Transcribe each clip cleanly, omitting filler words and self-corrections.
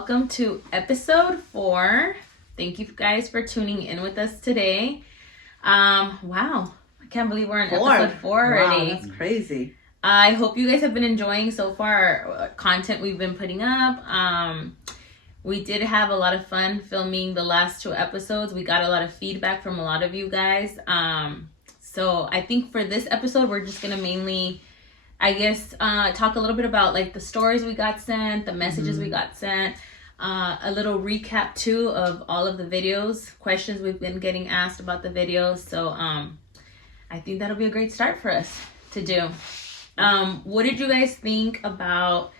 welcome to episode 4. Thank you guys for tuning in with us today. Wow, I can't believe we're in episode 4 already. Wow, that's crazy. I hope you guys have been enjoying so far content we've been putting up. We did have a lot of fun filming the last 2 episodes. We got a lot of feedback from a lot of you guys. So I think for this episode, we're just going to mainly, I guess, talk a little bit about like the stories we got sent, the messages we got sent, a little recap too of all of the videos, questions we've been getting asked about the videos. So I think that'll be a great start for us to do. What did you guys think about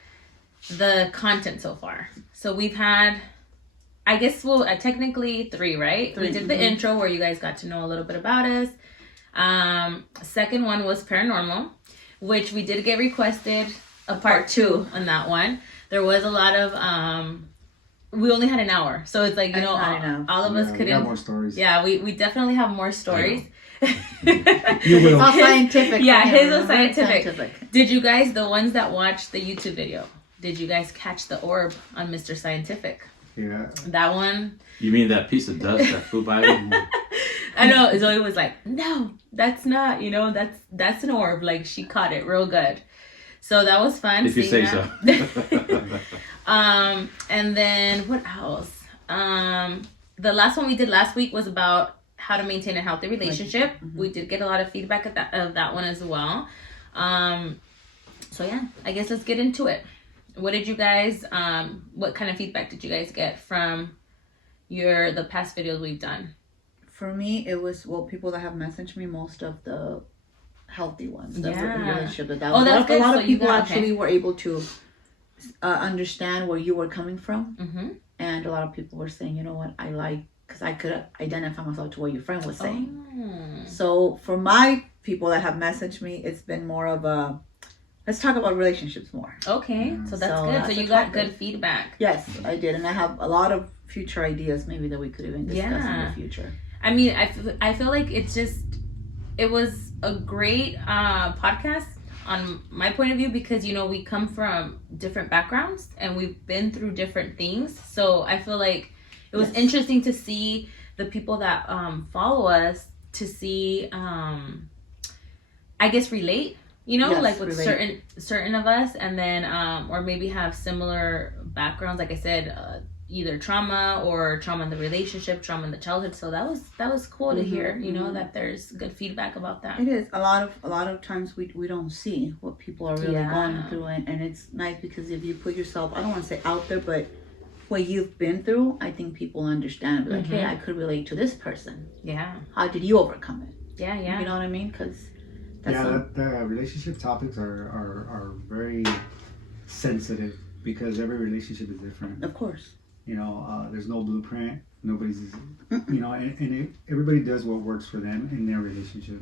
the content so far? So we've had, I guess, well, technically 3, right? 3. We did the intro where you guys got to know a little bit about us. Second one was Paranormal, which we did get requested a part 2 on that one. There was a lot of, we only had an hour. So it's like, you know, all of us couldn't. We have more stories. Yeah, we definitely have more stories. It's all scientific. Yeah, his was scientific. Did you guys, the ones that watched the YouTube video, did you guys catch the orb on Mr. Scientific? Yeah. That one? You mean that piece of dust that flew by him? I know. Zoe was like, no, that's not, you know, that's an orb. Like, she caught it real good. So that was fun. If you say so. And then what else? The last one we did last week was about how to maintain a healthy relationship. We did get a lot of feedback of that one as well. So yeah, I guess let's get into it. What did you guys, what kind of feedback did you guys get from the past videos we've done? For me, it was, people that have messaged me, most of the healthy ones. The relationship. A lot of people actually were able to understand where you were coming from. And a lot of people were saying, you know what, I like, because I could identify myself to what your friend was saying. So for my people that have messaged me, it's been more of a, let's talk about relationships more. Okay, so that's good. So you got good feedback. Yes, I did. And I have a lot of future ideas maybe that we could even discuss in the future. I mean, I feel like it was a great podcast on my point of view because, you know, we come from different backgrounds and we've been through different things. So I feel like it was interesting to see the people that follow us to see, I guess, relate. You know, like with certain of us, and then or maybe have similar backgrounds. Like I said, either trauma in the relationship, trauma in the childhood. So that was cool to hear. You know, that there's good feedback about that. It is a lot of times we don't see what people are really going through, and it's nice because if you put yourself, I don't want to say out there, but what you've been through, I think people understand. Like, hey, I could relate to this person. Yeah. How did you overcome it? Yeah. You know what I mean? Because the relationship topics are very sensitive because every relationship is different. Of course. You know, there's no blueprint. Nobody's, you know, and everybody does what works for them in their relationship.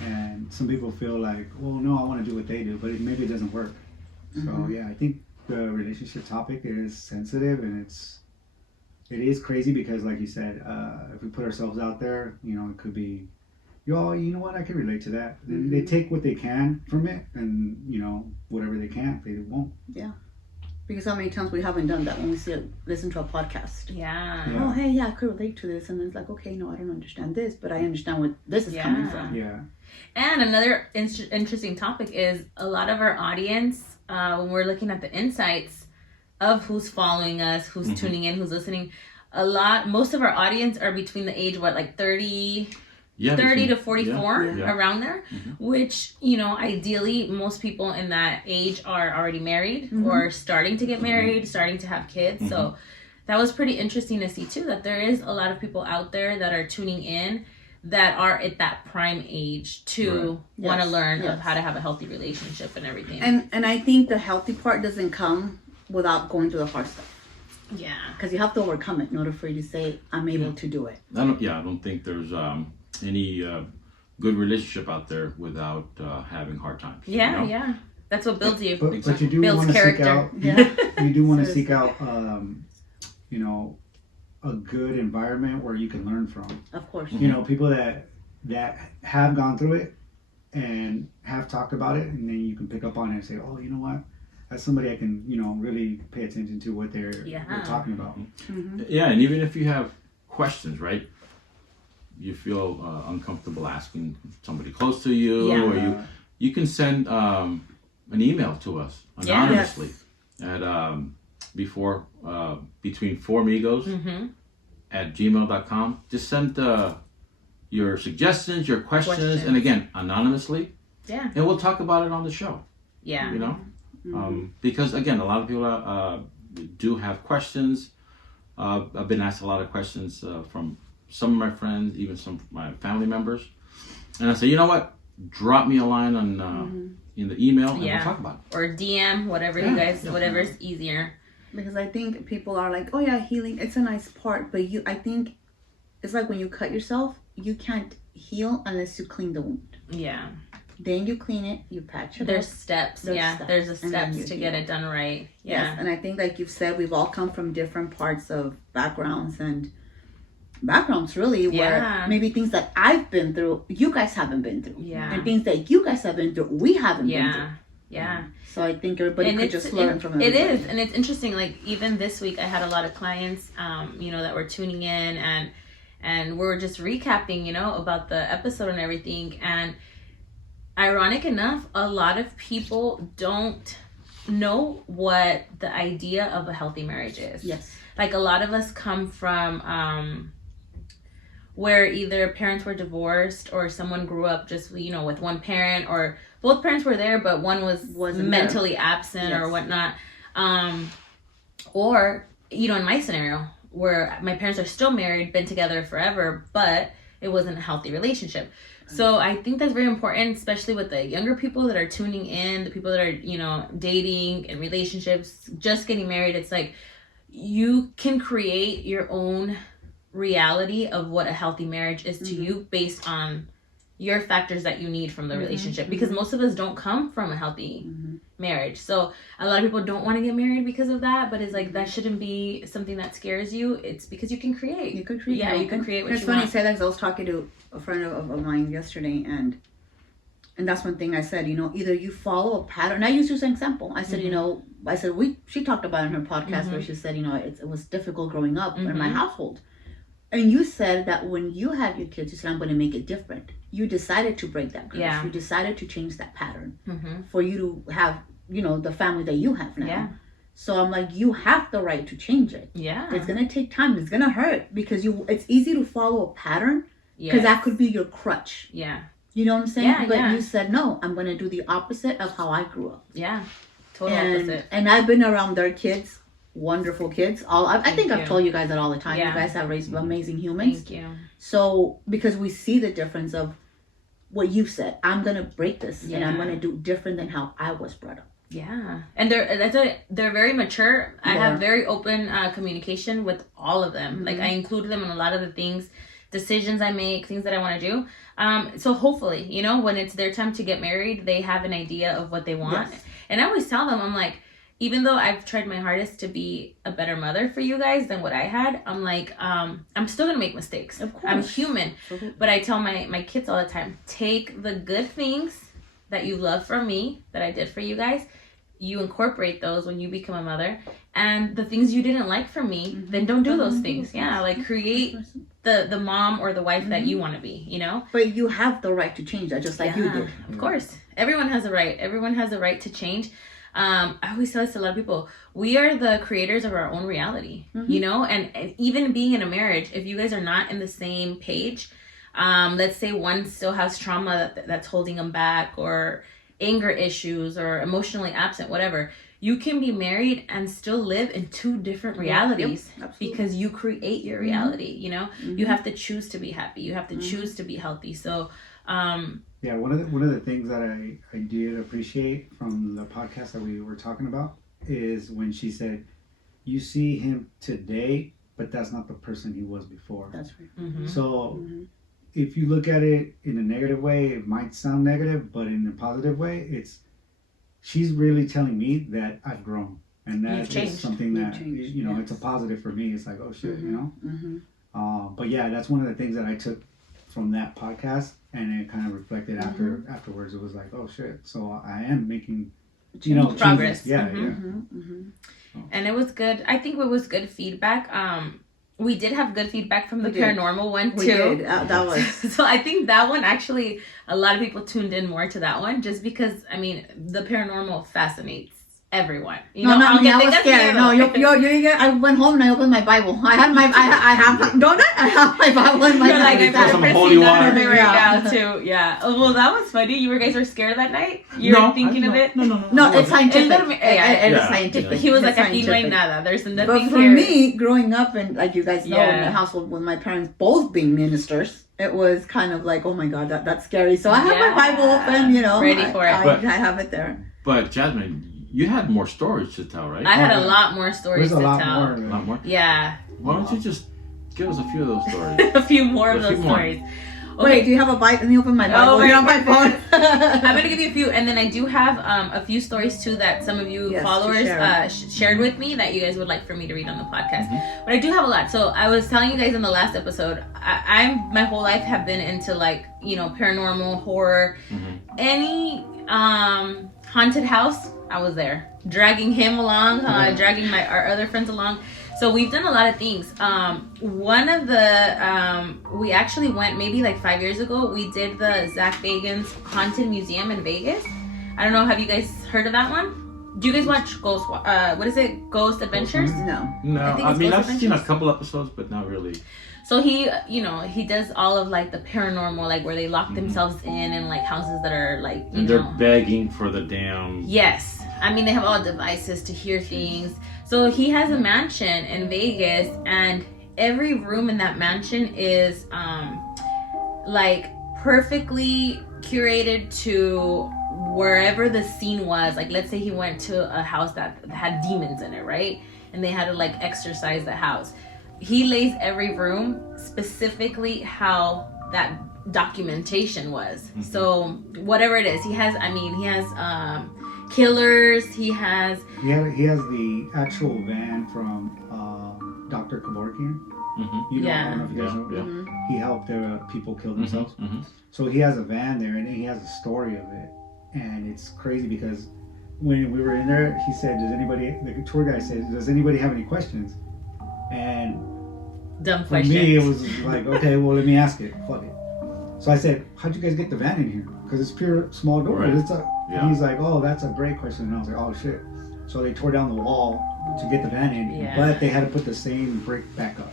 And some people feel like, well, no, I want to do what they do, but maybe it doesn't work. So yeah, I think the relationship topic is sensitive, and it is crazy because, like you said, if we put ourselves out there, you know, it could be, yo, you know what, I can relate to that. They take what they can from it, and, you know, whatever they can't, they won't. Yeah. Because how many times we haven't done that when we listen to a podcast? Oh, hey, yeah, I could relate to this. And then it's like, okay, no, I don't understand this, but I understand what this is coming from. Yeah. And another interesting topic is a lot of our audience, when we're looking at the insights of who's following us, who's tuning in, who's listening, most of our audience are between the age, like 30 to 44, around there, which, you know, ideally most people in that age are already married or starting to get married, starting to have kids. So that was pretty interesting to see too, that there is a lot of people out there that are tuning in that are at that prime age to want to learn of how to have a healthy relationship and everything. And I think the healthy part doesn't come without going through the hard stuff. Yeah. Because you have to overcome it in order for you to say, I'm able to do it. I don't think there's any good relationship out there without having hard times. Yeah, you know? yeah. That's what builds you. But you do want to seek out. You do want to seek out, you know, a good environment where you can learn from. Of course. You know, people that have gone through it and have talked about it, and then you can pick up on it and say, oh, you know what? as somebody I can, really pay attention to what they're talking about. Yeah, and even if you have questions, right? You feel uncomfortable asking somebody close to you, or you can send an email to us anonymously at Between4migos at gmail.com. Just send your suggestions, your questions, and again, anonymously. Yeah. And we'll talk about it on the show. Yeah. Because again, a lot of people do have questions. I've been asked a lot of questions from some of my friends, even some of my family members. And I say, you know what? Drop me a line on in the email and we'll talk about it. Or DM, whatever you guys, whatever's easier. Because I think people are like, oh yeah, healing, it's a nice part. But I think it's like when you cut yourself, you can't heal unless you clean the wound. Yeah. Then you clean it, you patch it There's up. steps. There's a steps to get it done right. Yeah. Yes, and I think like you've said, we've all come from different parts of backgrounds really where maybe things that I've been through, you guys haven't been through. Yeah. And things that you guys have been through, we haven't been through. Yeah. So I think everybody could just learn from everybody. It is, and it's interesting. Like even this week, I had a lot of clients, that were tuning in, and we're just recapping, about the episode and everything. And ironic enough, a lot of people don't know what the idea of a healthy marriage is. Yes. Like a lot of us come from where either parents were divorced or someone grew up just, with one parent, or both parents were there, but one wasn't mentally absent or whatnot. Or, in my scenario, where my parents are still married, been together forever, but it wasn't a healthy relationship. So I think that's very important, especially with the younger people that are tuning in, the people that are, dating and relationships, just getting married. It's like you can create your own reality of what a healthy marriage is to you based on your factors that you need from the relationship, because most of us don't come from a healthy marriage. So a lot of people don't want to get married because of that, but it's like that shouldn't be something that scares you. It's because you can create. You can create. Yeah, you can create what you want. It's funny you say that, because I was talking to a friend of mine yesterday, and that's one thing I said, either you follow a pattern. I used to use an example. I said, she talked about it in her podcast where she said, it was difficult growing up in my household. And you said that when you had your kids, you said, I'm going to make it different. You decided to break that curse. Yeah. You decided to change that pattern for you to have, the family that you have now. Yeah. So I'm like, you have the right to change it. Yeah. It's going to take time. It's going to hurt, because it's easy to follow a pattern, because that could be your crutch. Yeah. You know what I'm saying? Yeah, but you said, no, I'm going to do the opposite of how I grew up. Yeah. Total opposite. And I've been around their kids. Wonderful kids. I think I've told you guys that all the time. You guys have raised amazing humans. Thank you. So because we see the difference of what you said, I'm gonna break this and I'm gonna do different than how I was brought up. Yeah, and they're very mature. I have very open communication with all of them. Like I include them in a lot of the things, decisions I make, things that I want to do. So hopefully, when it's their time to get married, they have an idea of what they want. Yes. And I always tell them, I'm like, even though I've tried my hardest to be a better mother for you guys than what I had, I'm like, I'm still going to make mistakes. Of course. I'm human. Mm-hmm. But I tell my kids all the time, take the good things that you love from me, that I did for you guys. You incorporate those when you become a mother. And the things you didn't like from me, then don't do those things. Yeah, like create the mom or the wife that you want to be, But you have the right to change that, just like you did. Of course. Everyone has a right. Everyone has a right to change. I always tell this to a lot of people. We are the creators of our own reality, and even being in a marriage, if you guys are not in the same page, let's say one still has trauma that's holding them back, or anger issues, or emotionally absent, whatever, you can be married and still live in two different realities because you create your reality, You have to choose to be happy. You have to choose to be healthy. So, yeah, one of the things that I did appreciate from the podcast that we were talking about is when she said, you see him today, but that's not the person he was before. That's right. Mm-hmm. So if you look at it in a negative way, it might sound negative, but in a positive way, she's really telling me that I've grown. And that is something that, it's a positive for me. It's like, oh shit, But yeah, that's one of the things that I took from that podcast. And it kind of reflected afterwards. It was like, oh shit. So I am making progress. Yeah, And it was good. I think it was good feedback. We did have good feedback from the paranormal one too. We did. That was so I think that one actually a lot of people tuned in more to that one just because the paranormal fascinates everyone. Not me. I was scared. No, I went home and I opened my Bible. I have my Bible in my You're like, I some holy water right now too. Yeah. Well, that was funny. You guys were scared that night. You were thinking of it. No, it's scientific. It's scientific. He was like, aquí no hay nada. There's nothing But for here. me, growing up and like you guys know, in the household with my parents both being ministers, it was kind of like, oh my God, that's scary. So I have my Bible open, ready for it. I have it there. But Jasmine, you had more stories to tell, right? I had a lot more stories to tell. A lot more? Yeah. Why don't you just give us a few of those stories? A few more of those stories. Okay. Wait, do you have a Bible? Let me open my Bible. Right, on my phone. I'm going to give you a few. And then I do have a few stories too that some of you followers shared with me that you guys would like for me to read on the podcast. Mm-hmm. But I do have a lot. So I was telling you guys in the last episode, I'm my whole life have been into like, paranormal, horror, any haunted house. I was there, dragging him along, dragging our other friends along. So we've done a lot of things. One of the, we actually went maybe like 5 years ago. We did the Zach Bagans Haunted Museum in Vegas. I don't know. Have you guys heard of that one? Do you guys watch Ghost? What is it? Ghost Adventures? No. I mean, I've seen a couple episodes, but not really. So he does all of like the paranormal, like where they lock themselves in like houses that are like, and they're begging for the damn. Yes. I mean, they have all devices to hear things. So he has a mansion in Vegas, and every room in that mansion is like perfectly curated to wherever the scene was. Like, let's say he went to a house that had demons in it, right? And they had to like exorcise the house. He lays every room specifically how that documentation was. Mm-hmm. So whatever it is, he has killers. He has the actual van from Dr. Kevorkian. Mm-hmm. I don't know if you guys know. Yeah. He helped people kill themselves. Mm-hmm. So he has a van there, and he has a story of it, and it's crazy because when we were in there, he said, the tour guide said, does anybody have any questions? And dumb for questions. me, it was like, okay, well, let me ask it. Fuck it. So I said, how'd you guys get the van in here? Because it's pure small door. Right. And he's like, oh, that's a great question. And I was like, oh, shit. So they tore down the wall to get the van in, but they had to put the same brick back up.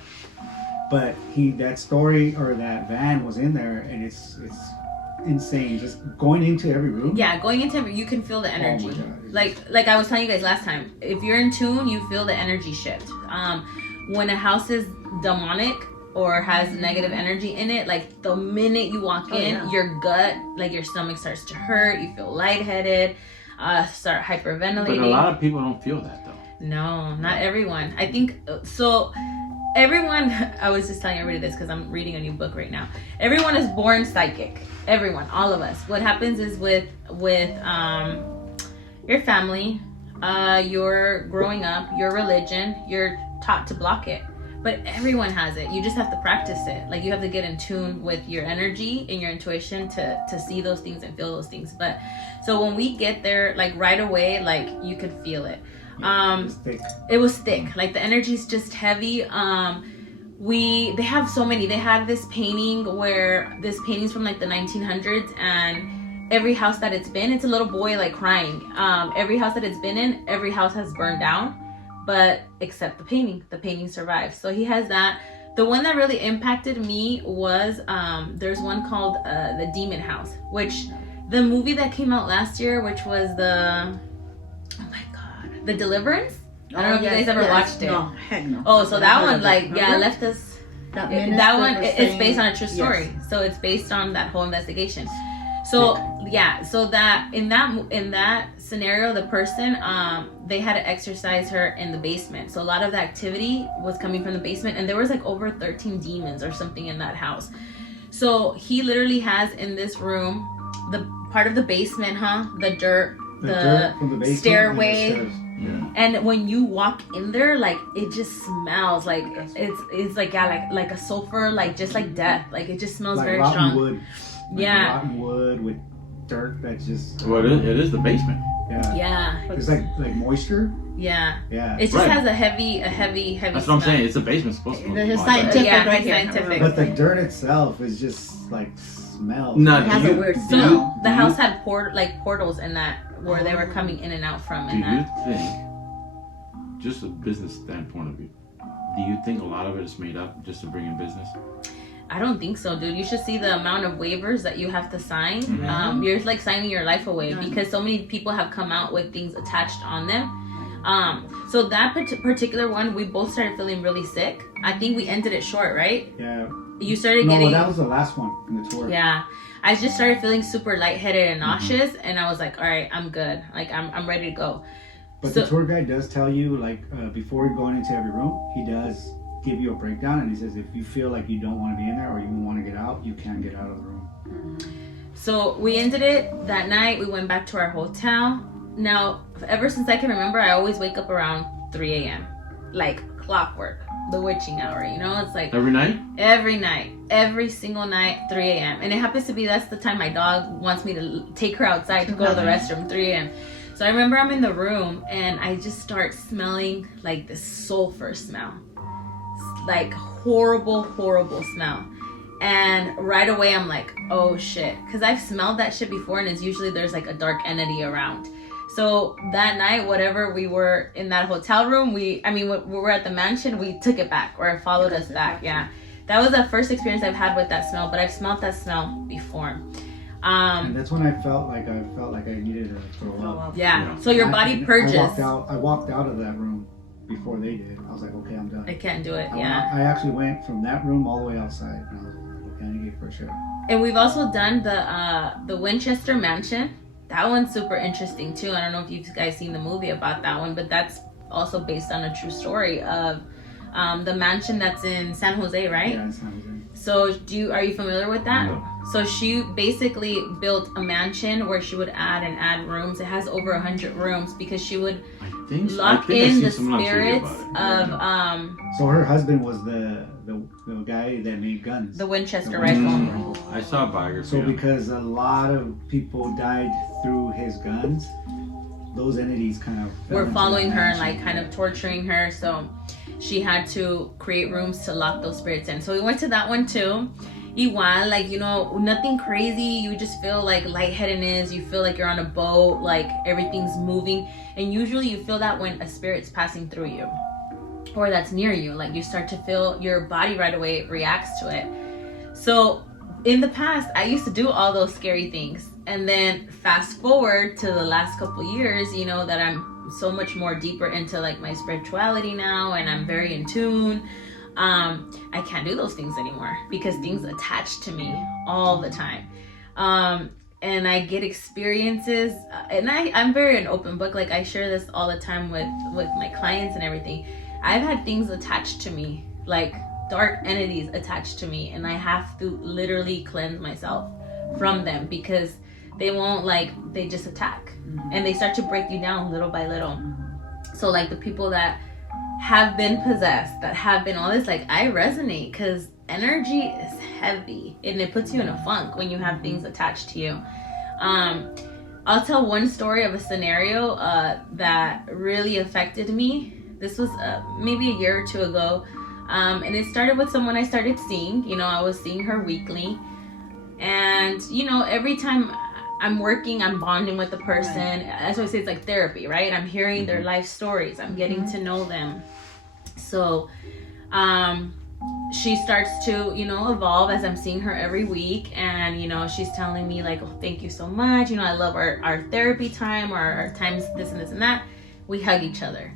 But that story or that van was in there, and it's insane. Just going into every room. Yeah, going into every, you can feel the energy. Oh my God. Like I was telling you guys last time, if you're in tune, you feel the energy shift. When a house is demonic or has negative energy in it, like the minute you walk in, your gut, like your stomach starts to hurt, you feel lightheaded, start hyperventilating. But a lot of people don't feel that though. No, not everyone. I think so. Everyone, I was just telling everybody this because I'm reading a new book right now. Everyone is born psychic. Everyone, all of us. What happens is with your family, your growing up, your religion, you're taught to block it. But everyone has it. You just have to practice it. Like, you have to get in tune with your energy and your intuition to see those things and feel those things. But so when we get there, like right away, like you could feel it. It was thick. Like the energy's just heavy. They have so many. They had this painting's from like the 1900s, and every house that it's been, it's a little boy like crying. Every house that it's been in, every house has burned down. But except the painting survives. So he has that. The one that really impacted me was there's one called The Demon House, which the movie that came out last year, which was The Deliverance. I don't know if you guys ever watched it. No, heck no. Oh, so that one left us. That one it's based on a true story. Yes. So it's based on that whole investigation. So so that in that scenario, the person they had to exorcise her in the basement. So a lot of the activity was coming from the basement, and there was like over 13 demons or something in that house. So he literally has in this room the part of the basement, the dirt, the from the stairway. And when you walk in there, like it just smells like it's like like a sulfur, like just like death. Like it just smells like very rotten strong. Wood. Like rotten wood with dirt that's just. Well, it is the basement. Yeah. It's like moisture. Yeah. Yeah. It just has a heavy That's smell. what I'm saying. It's a basement supposed to It's scientific right here. Scientific. But the dirt itself is just like smells. No, It has a weird So smell. the house had portals in that where they were coming in and out from. Do And you that. think, just a business standpoint of view, do you think a lot of it is made up just to bring in business? I don't think so, dude. You should see the amount of waivers that you have to sign. Mm-hmm. You're like signing your life away because so many people have come out with things attached on them. So that particular one, we both started feeling really sick. I think we ended it short, right? Yeah. You started getting. No, that was the last one in the tour. Yeah. I just started feeling super lightheaded and nauseous, and I was like, all right, I'm good. Like, I'm ready to go. But the tour guide does tell you, like, before going into every room, he does give you a breakdown, and he says if you feel like you don't want to be in there or you want to get out, you can get out of the room. So we ended it that night. We went back to our hotel. Now, ever since I can remember, I always wake up around 3 a.m. Like clockwork, the witching hour, you know? It's like Every night? Every night. Every single night, 3 a.m. And it happens to be that's the time my dog wants me to take her outside to go to the restroom, 3 a.m. So I remember I'm in the room and I just start smelling like this sulfur smell. Like horrible, horrible smell. And right away I'm like, oh shit. Because I've smelled that shit before and it's usually there's like a dark entity around. So that night, whatever we were in that hotel room, when we were at the mansion, we took it back or it followed us back. Yeah. That was the first experience I've had with that smell, but I've smelled that smell before. And that's when I felt like I needed to throw up. Yeah. So your body purges. I walked out of that room before they did. I was like, okay, I'm done. I can't do it. I actually went from that room all the way outside, and I was like, okay, I need to get fresh air. And we've also done the Winchester Mansion. That one's super interesting too. I don't know if you guys seen the movie about that one, but that's also based on a true story of the mansion that's in San Jose, right? Yeah, in San Jose. So are you familiar with that? No. So she basically built a mansion where she would add rooms. It has over 100 rooms because she would lock in the spirits of So her husband was the guy that made guns. the Winchester rifle. I saw a biography. So because a lot of people died through his guns, those entities kind of were following her and like kind of torturing her. So she had to create rooms to lock those spirits in. So we went to that one too. Igual, like, you know, nothing crazy. You just feel like lightheadedness. You feel like you're on a boat, like everything's moving. And usually you feel that when a spirit's passing through you or that's near you. Like you start to feel your body right away reacts to it. So in the past, I used to do all those scary things. And then fast forward to the last couple years, you know, that I'm so much more deeper into like my spirituality now and I'm very in tune. I can't do those things anymore because things attach to me all the time. And I get experiences and I'm very an open book. Like I share this all the time with my clients and everything. I've had things attached to me, like dark entities attached to me, and I have to literally cleanse myself from them because they won't, like, they just attack and they start to break you down little by little. So like the people that have been possessed, that have been all this, like I resonate because energy is heavy and it puts you in a funk when you have things attached to you. I'll tell one story of a scenario that really affected me. This was maybe a year or two ago. And it started with someone I started seeing. You know, I was seeing her weekly. And, you know, every time I'm working, I'm bonding with the person. Right. As I say, it's like therapy, right? I'm hearing their life stories. I'm getting to know them. So she starts to, you know, evolve as I'm seeing her every week. And, you know, she's telling me like, oh, thank you so much. You know, I love our therapy time or our times this and this and that. We hug each other.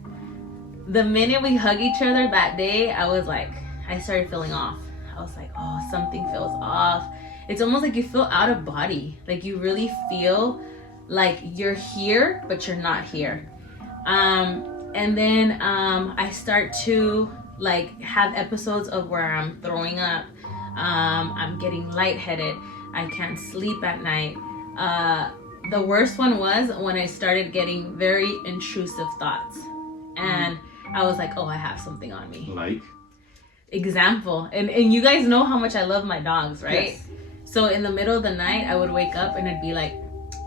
The minute we hug each other that day, I started feeling off. I was like, oh, something feels off. It's almost like you feel out of body. Like you really feel like you're here, but you're not here. And then I start to like have episodes of where I'm throwing up. I'm getting lightheaded. I can't sleep at night. The worst one was when I started getting very intrusive thoughts. And I was like, oh, I have something on me. Like? Example. And you guys know how much I love my dogs, right? Yes. So in the middle of the night, I would wake up and I'd be like,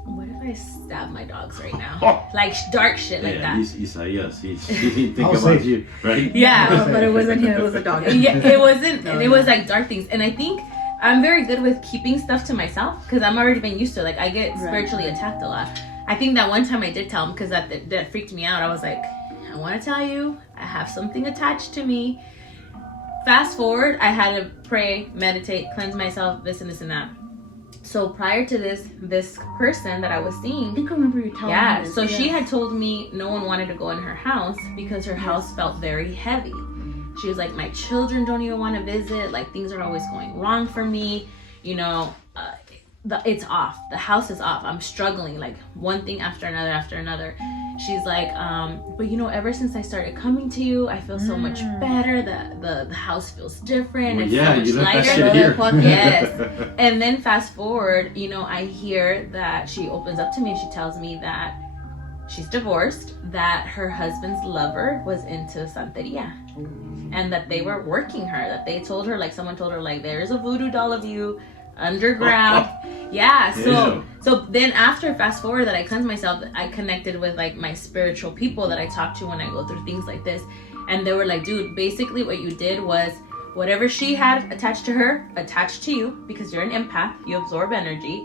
what if I I stab my dogs right now? Like dark shit like that. Yes, he think about you, right? Yeah. No, but it wasn't him, it was a dog. Yeah, it wasn't. No, it was like dark things. And I think I'm very good with keeping stuff to myself because I'm already been used to it. Like I get spiritually attacked a lot. I think that one time I did tell him because that freaked me out. I was like, I want to tell you, I have something attached to me. Fast forward, I had to pray, meditate, cleanse myself, this and this and that. So prior to this person that I was seeing, I think I remember you telling me this. So she had told me no one wanted to go in her house because her house felt very heavy. She was like, my children don't even want to visit. Like things are always going wrong for me. You know, it's off. The house is off. I'm struggling, like one thing after another. She's like, but you know, ever since I started coming to you, I feel so much better. The house feels different. Well, it's so much you lighter. That shit here. Yes. And then fast forward, you know, I hear that she opens up to me and she tells me that she's divorced, that her husband's lover was into Santeria. And that they were working her, that they told her, like someone told her, like, there's a voodoo doll of you underground. Yeah, so then after, fast forward, that I cleansed myself, I connected with like my spiritual people that I talk to when I go through things like this, and they were like, dude, basically what you did was whatever she had attached to her attached to you, because you're an empath, you absorb energy.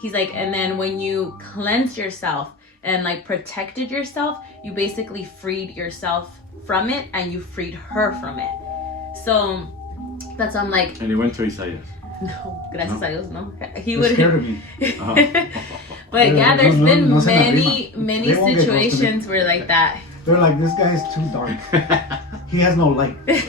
He's like, and then when you cleansed yourself and like protected yourself, you basically freed yourself from it and you freed her from it. So that's why I'm like, and he went to Isaias. No, gracias a Dios, no. He They're would. scared of me. But yeah, there's been many they won't get close to me. situations where like that. They're like, this guy's too dark. He has no light. He's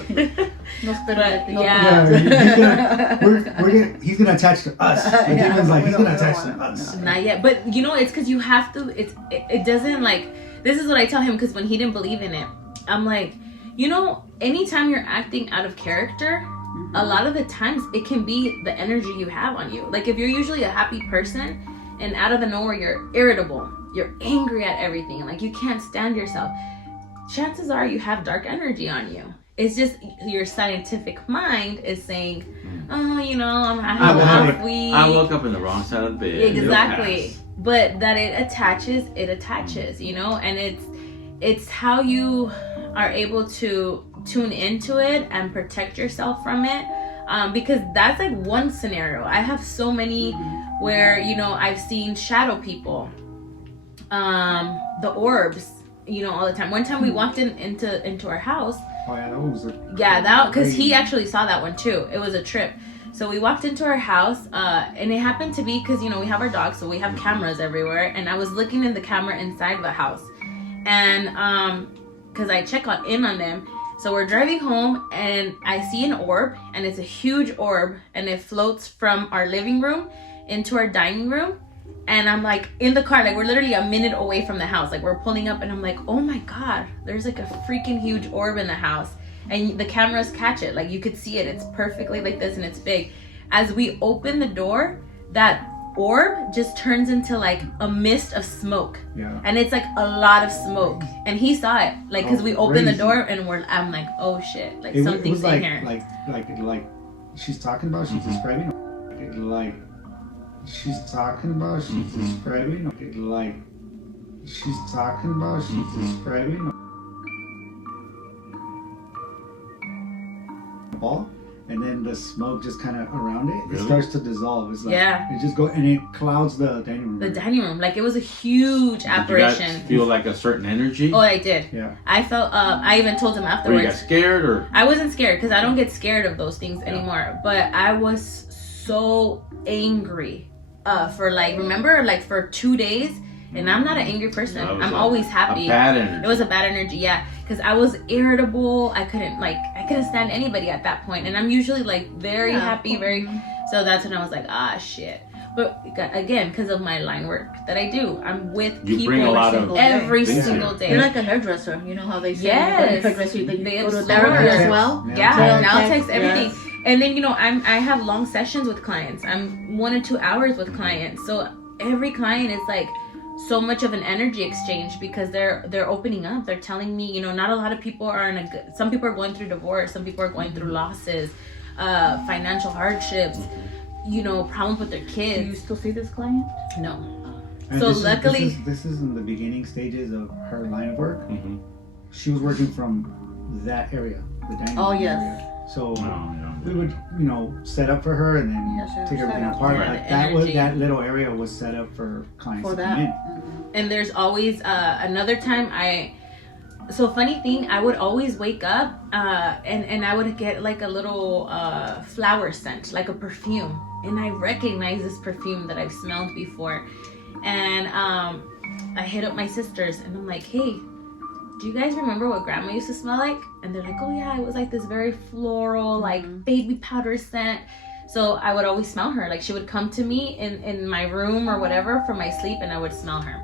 gonna attach to us. The demon's like, he's gonna attach to us. Not yet, but you know, it's because you have to. It doesn't like. This is what I tell him, because when he didn't believe in it, I'm like, you know, anytime you're acting out of character, a lot of the times it can be the energy you have on you. Like if you're usually a happy person and out of the nowhere you're irritable, you're angry at everything, like you can't stand yourself, chances are you have dark energy on you. It's just your scientific mind is saying, oh, you know, I have a off week. I woke up in the wrong side of the bed. Exactly. But that it attaches, you know, and it's how you are able to tune into it and protect yourself from it, because that's like one scenario. I have so many where, you know, I've seen shadow people, the orbs, you know, all the time. One time we walked into our house. Oh yeah, that was because he actually saw that one too. It was a trip. So we walked into our house, and it happened to be because, you know, we have our dogs, so we have cameras everywhere, and I was looking in the camera inside the house, and because I check in on them. So we're driving home and I see an orb, and it's a huge orb, and it floats from our living room into our dining room. And I'm like in the car, like we're literally a minute away from the house. Like we're pulling up and I'm like, oh my God, there's like a freaking huge orb in the house. And the cameras catch it. Like you could see it. It's perfectly like this and it's big. As we open the door, that orb just turns into like a mist of smoke. Yeah. And it's like a lot of smoke. And he saw it. Like, because we opened the door and I'm like, oh shit. Like something's in here. Like she's talking about, she's describing. Like she's talking about, she's describing. Like she's talking about, she's describing. Ball, and then the smoke just kind of around it. Really? It starts to dissolve. It's like it just goes and it clouds the dining room. The dining room, like it was a huge apparition. Did you guys feel like a certain energy? Oh, I did. Yeah. I felt. I even told him afterwards. Were you guys scared or? I wasn't scared because I don't get scared of those things anymore. But I was so angry. For like, remember, like for 2 days. And I'm not an angry person. I'm always happy. A bad energy. It was a bad energy, yeah. Because I was irritable. I couldn't stand anybody at that point. And I'm usually like very happy, so that's when I was like, shit. But again, because of my line work that I do, I'm with people every single day. You're like a hairdresser. You know how they say hairdresser, they go to therapy as well? Yeah, now text everything. Yes. And then, you know, I have long sessions with clients. I'm 1 to 2 hours with clients. So every client is like so much of an energy exchange because they're opening up. They're telling me, you know, not a lot of people are in a good, some people are going through divorce, some people are going through losses, financial hardships, you know, problems with their kids. Do you still see this client? No. And so luckily, this is in the beginning stages of her line of work. Mm-hmm. She was working from that area, the dining room area. So we would, set up for her and then take everything apart. Like that little area was set up for clients to come in. Mm-hmm. And there's always another time so funny thing, I would always wake up and I would get like a little flower scent, like a perfume. And I recognize this perfume that I've smelled before. And I hit up my sisters and I'm like, hey, do you guys remember what grandma used to smell like? And they're like, oh yeah, it was like this very floral, like baby powder scent. So I would always smell her. Like she would come to me in my room or whatever for my sleep and I would smell her.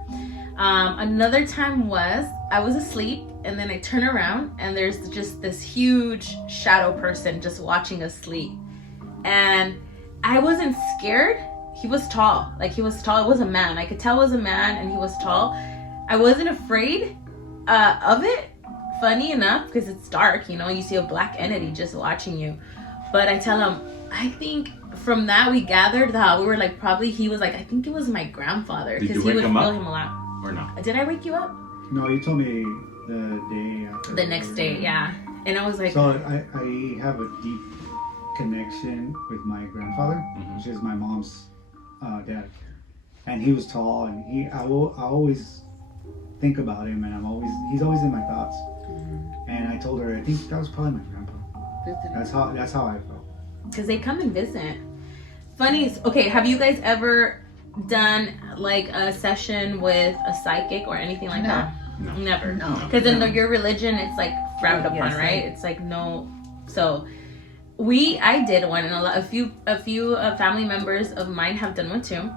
Another time was I was asleep and then I turn around and there's just this huge shadow person just watching us sleep. And I wasn't scared. He was tall. Like he was tall. It was a man. I could tell it was a man and he was tall. I wasn't afraid of it, funny enough, because it's dark, you see a black entity just watching you. But I tell him, I think from that we gathered that we were like, probably he was like, I think it was my grandfather, because he would feel him a lot. Or no? Did I wake you up? No, you told me the day after. The next day, yeah. And I was like, so I have a deep connection with my grandfather, which is my mom's dad, and he was tall, and I always think about him, and he's always in my thoughts. And I told her, I think that was probably my grandpa. That's how I felt. Because they come and visit. Funny, okay, have you guys ever done like a session with a psychic or anything like that? No. Never. No. Because in your religion, it's like frowned upon, right? It's like no. So I did one, and a few family members of mine have done one too.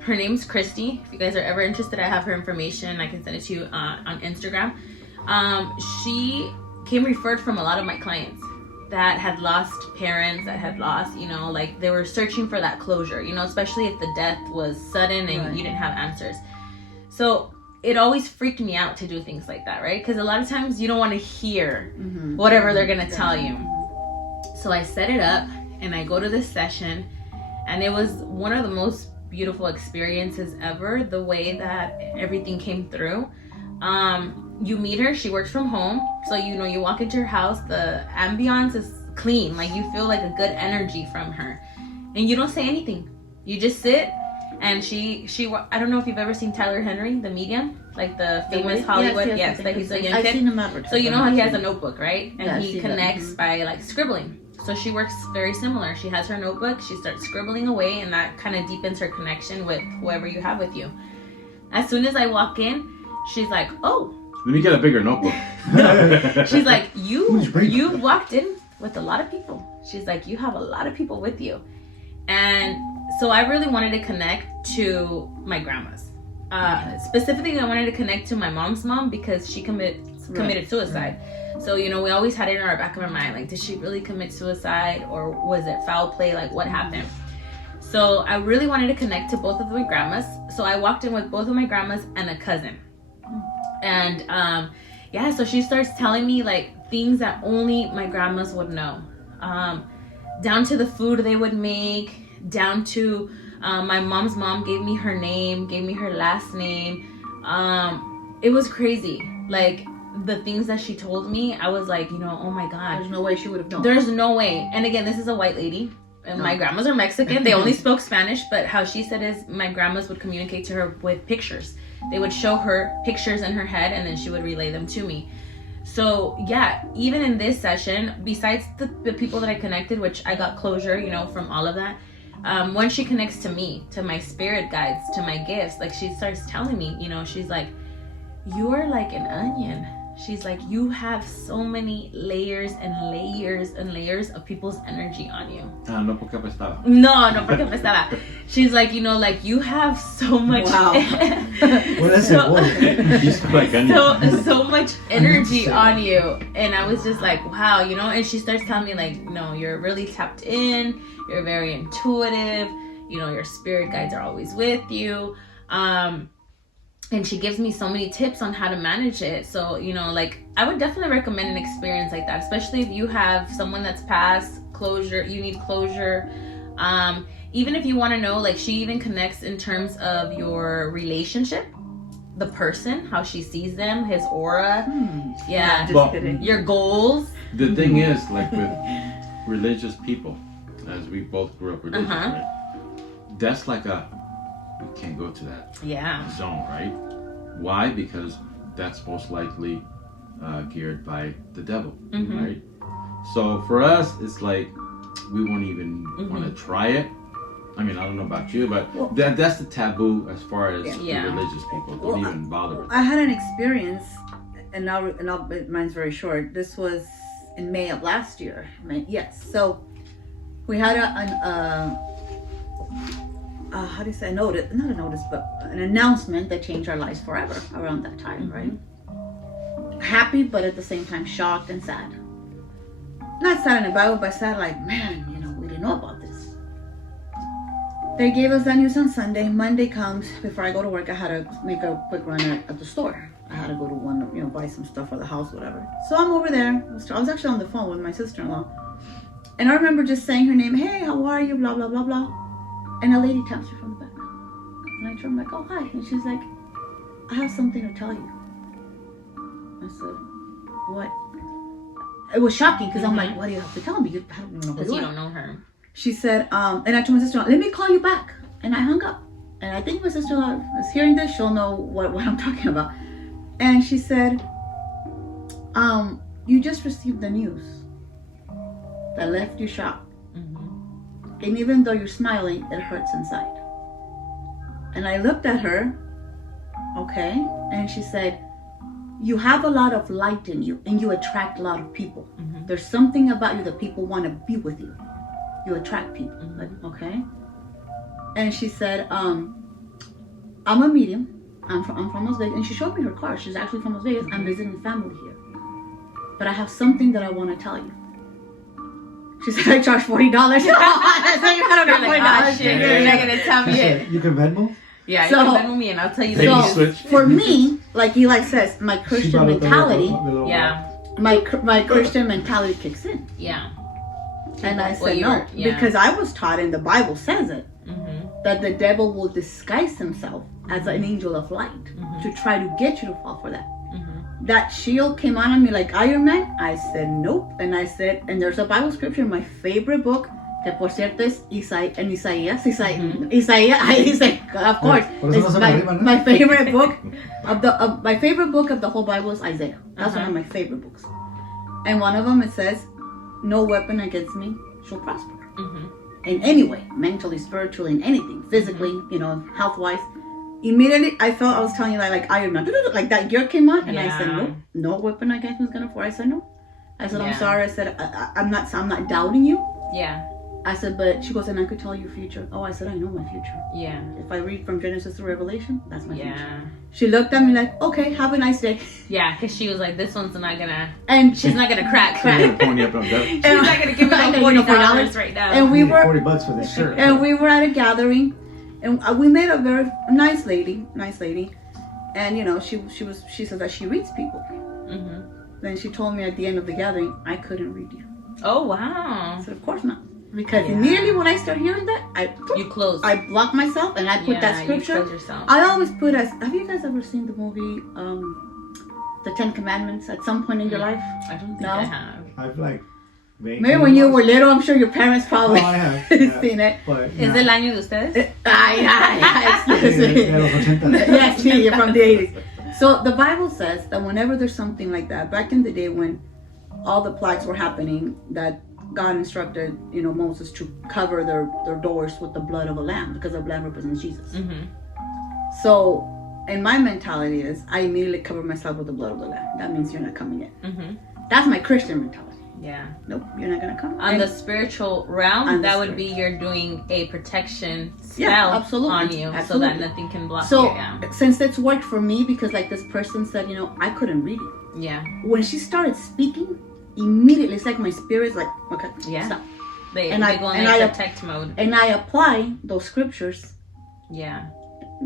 Her name's Christy. If you guys are ever interested, I have her information. I can send it to you on Instagram. She came referred from a lot of my clients that had lost parents, that had lost, like they were searching for that closure, especially if the death was sudden and you didn't have answers. So it always freaked me out to do things like that, right? Because a lot of times you don't want to hear whatever they're going to tell you. So I set it up and I go to this session, and it was one of the most beautiful experiences ever, the way that everything came through. You meet her, she works from home, so you walk into her house, the ambiance is clean, like you feel like a good energy from her, and you don't say anything, you just sit. And she I don't know if you've ever seen Tyler Henry, the medium, like the famous Hollywood, yes, that he's a young kid. I've seen him advertised. So how he has a notebook, right? And he connects by like scribbling. So she works very similar. She has her notebook, she starts scribbling away, and that kind of deepens her connection with whoever you have with you. As soon as I walk in, she's like, oh, let me get a bigger notebook. She's like, you walked in with a lot of people. She's like, you have a lot of people with you. And so I really wanted to connect to my grandma's. Specifically, I wanted to connect to my mom's mom because she committed suicide. So, we always had it in our back of our mind, like, did she really commit suicide, or was it foul play? Like, what happened? So I really wanted to connect to both of my grandmas. So I walked in with both of my grandmas and a cousin. And so she starts telling me like things that only my grandmas would know. Down to the food they would make, down to my mom's mom gave me her name, gave me her last name. It was crazy. Like the things that she told me, I was like, oh my God. There's no way she would have known. There's no way. And again, this is a white lady. And my grandmas are Mexican. They only spoke Spanish, but how she said is my grandmas would communicate to her with pictures. They would show her pictures in her head, and then she would relay them to me. So yeah, even in this session, besides the people that I connected, which I got closure, from all of that, when she connects to me, to my spirit guides, to my gifts, like she starts telling me, she's like, you're like an onion. She's like, you have so many layers and layers and layers of people's energy on you. No porque apestaba. No porque apestaba. She's like, like you have so much. Wow. So much energy on you. And I was just like, wow, and she starts telling me like, no, you're really tapped in. You're very intuitive. Your spirit guides are always with you. And she gives me so many tips on how to manage it. So, like I would definitely recommend an experience like that, especially if you have someone that's passed, closure, you need closure. even if you want to know, like she even connects in terms of your relationship, the person, how she sees them, his aura. Yeah. Well, your goals. The thing is, like with religious people, as we both grew up religious, right? That's like you can't go to that zone, right? Why? Because that's most likely geared by the devil, right? So for us, it's like we won't even want to try it. I mean, I don't know about you, but that's the taboo as far as the religious people. Don't even bother with it. I had an experience, and mine's very short. This was in May of last year. Yes. So we had how do you say, not a notice, but an announcement that changed our lives forever around that time, right? Happy, but at the same time shocked and sad. Not sad in the Bible, but sad like, man, we didn't know about this. They gave us that news on Sunday. Monday comes, before I go to work, I had to make a quick run at the store. I had to go to one, buy some stuff for the house, whatever. So I'm over there. I was actually on the phone with my sister-in-law. And I remember just saying her name, hey, how are you, blah, blah, blah, blah. And a lady taps me from the back. And I turn, I'm like, oh, hi. And she's like, I have something to tell you. I said, what? It was shocking because I'm like, what do you have to tell me? I don't even know who you don't know her. She said, and I told my sister-in-law, let me call you back. And I hung up. And I think my sister-in-law is hearing this. She'll know what I'm talking about. And she said, you just received the news that left you shocked. And even though you're smiling, it hurts inside. And I looked at her, okay, and she said, you have a lot of light in you and you attract a lot of people. There's something about you that people want to be with you. You attract people. Like, okay. And she said, I'm a medium. I'm from Las Vegas. And she showed me her car. She's actually from Las Vegas. I'm visiting family here. But I have something that I want to tell you. She said, I charge $40. I said, I don't got $40. Shit, you're not going to tell me it. You can Venmo? Yeah, you can Venmo me and I'll tell you the news. For me, like Eli says, my Christian mentality, my Christian mentality kicks in. Yeah. And I said no, because I was taught, and the Bible says it, that the devil will disguise himself as an angel of light to try to get you to fall for that. That shield came on me like Iron Man. I said nope, and I said, and there's a Bible scripture in my favorite book, que por cierto es Isaías, of course. It's my favorite book my favorite book of the whole Bible is Isaiah. That's one of my favorite books. And one of them, it says, no weapon against me shall prosper. In any way, mentally, spiritually, in anything, physically, health-wise. Immediately, I felt, I was telling you like Iron Man, like that gear came on, and I said, no weapon against me is gonna fall. I said no. I said, I'm sorry. I said, I'm not doubting you. Yeah. I said, but she goes, and I could tell you your future. Oh, I said, I know my future. Yeah. If I read from Genesis to Revelation, that's my future. She looked at me like, okay, have a nice day. Yeah, because she was like, this one's not gonna, and she's not gonna crack. She's not gonna give me $40 right now. And we were $40 for this shirt. And we were at a gathering, and we met a very nice lady, and she said that she reads people. Then she told me at the end of the gathering, I couldn't read you. Oh wow! I said, of course not. Because immediately when I start hearing that, you close. I block myself and I put that scripture. You close yourself. I always put have you guys ever seen the movie The 10 Commandments at some point in your life? I don't think I have. I've like maybe when you were little, I'm sure your parents probably seen it. But, ¿Es del año de ustedes? Yes, you're from the 80s. So the Bible says that whenever there's something like that, back in the day when all the plagues were happening, that God instructed, Moses to cover their doors with the blood of a lamb, because the lamb represents Jesus. So, and my mentality is, I immediately cover myself with the blood of the lamb. That means you're not coming in. That's my Christian mentality. Yeah. Nope, you're not gonna come. On the spiritual realm, that would be you're doing a protection spell on you, so that nothing can block you. So, since it's worked for me, because like this person said, I couldn't read it. Yeah. When she started speaking, immediately it's like my spirit's like, okay, stop. They go in protect mode. And I apply those scriptures. Yeah.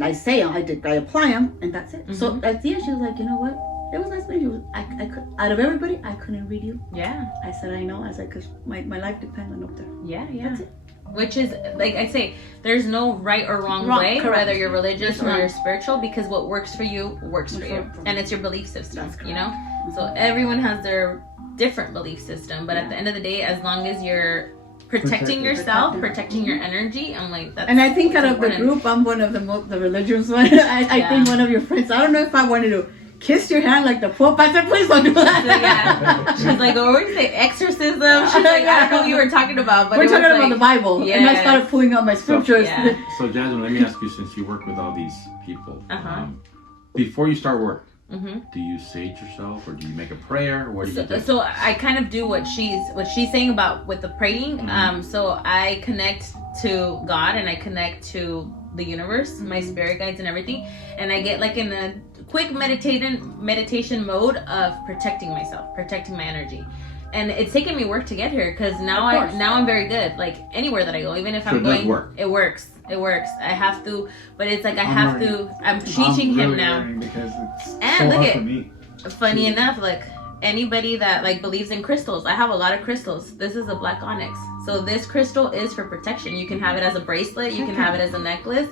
I say them, I apply them, and that's it. So at the end, she was like, you know what? It was nice meeting you. I could, out of everybody, I couldn't read you. Yeah. I said, I know. I said, because my life depends on up there. Yeah. That's it. which is, like I say, there's no right or wrong way, correct. whether you're religious or you're spiritual, because what works for you works for you, and it's your belief system, you know. So everyone has their different belief system, but at the end of the day, as long as you're protecting yourself, protecting your energy, I'm like, that's. And I think out of the group, I'm one of the religious one. I think one of your friends. I don't know if I wanted to kiss your hand like the Pope. I said, please don't do that. Yeah. She's like, oh, we're gonna say exorcism. She's like, I don't know what you were talking about, but we're talking like, about the Bible. Yes. And I started pulling out my scriptures. So Jasmine, let me ask you, since you work with all these people, before you start work, do you sage yourself, or do you make a prayer? What do you do? So I kind of do what she's saying about with the praying. So I connect to God, and I connect to the universe, my spirit guides and everything, and I get like in a quick meditation mode of protecting myself, protecting my energy. And it's taken me work to get here, because now I'm very good. Like anywhere that I go, even if I'm going, it works. I have to, but it's like I'm teaching him now. Because it's and so look hard at, for me. funny enough, like anybody that like believes in crystals, I have a lot of crystals. This is a black onyx. So this crystal is for protection. You can have it as a bracelet, you can have it as a necklace.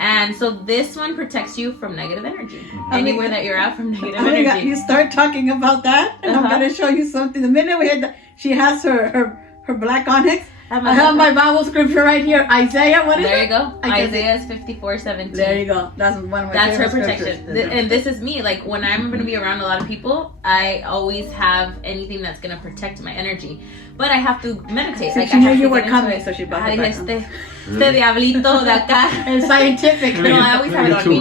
And so this one protects you from negative energy. Anywhere that you're at from negative energy. You start talking about that, and I'm going to show you something. The minute we had she has her black onyx, I have my Bible scripture right here. Isaiah, what is it? There you go. Isaiah is 54:17. There you go. That's one of my That's her favorite protection. scriptures. And this is me. Like when I'm going to be around a lot of people, I always have anything that's going to protect my energy. But I have to meditate. So like she I knew have you to were get coming, into it. so she brought it back. Este diablito de acá. And scientific. No, I always have it on me.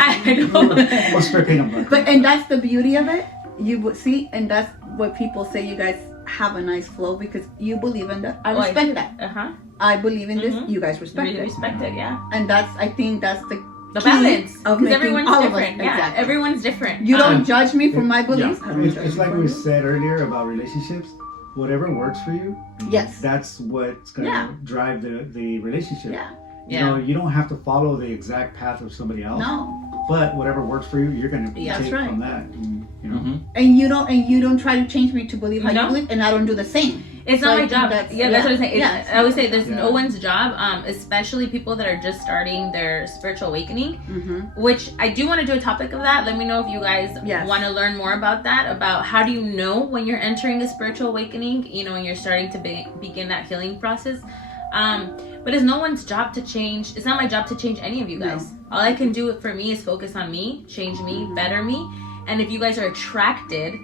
I know. Or spray paint on black. But and that's the beauty of it. You would see, and that's what people say. You guys have a nice flow because you believe in that. I respect that. I believe in this. You guys respect it. Respect it, yeah. And I think that's the balance. Of because everyone's all different. Of us, exactly. Everyone's different. You don't judge me for my beliefs. Yeah. It's like we said earlier about relationships. Whatever works for you, that's what's gonna drive the relationship. You know, you don't have to follow the exact path of somebody else. No. But whatever works for you, you're gonna take from that. And, you know. And you don't try to change me to believe how you believe, and I don't do the same. It's not my job. That's what I'm saying. I always say there's no one's job, especially people that are just starting their spiritual awakening, which I do want to do a topic of that. Let me know if you guys want to learn more about that, about how do you know when you're entering a spiritual awakening, you know, when you're starting to begin that healing process. But it's no one's job to change. It's not my job to change any of you guys. All I can do for me is focus on me, change me, better me. And if you guys are attracted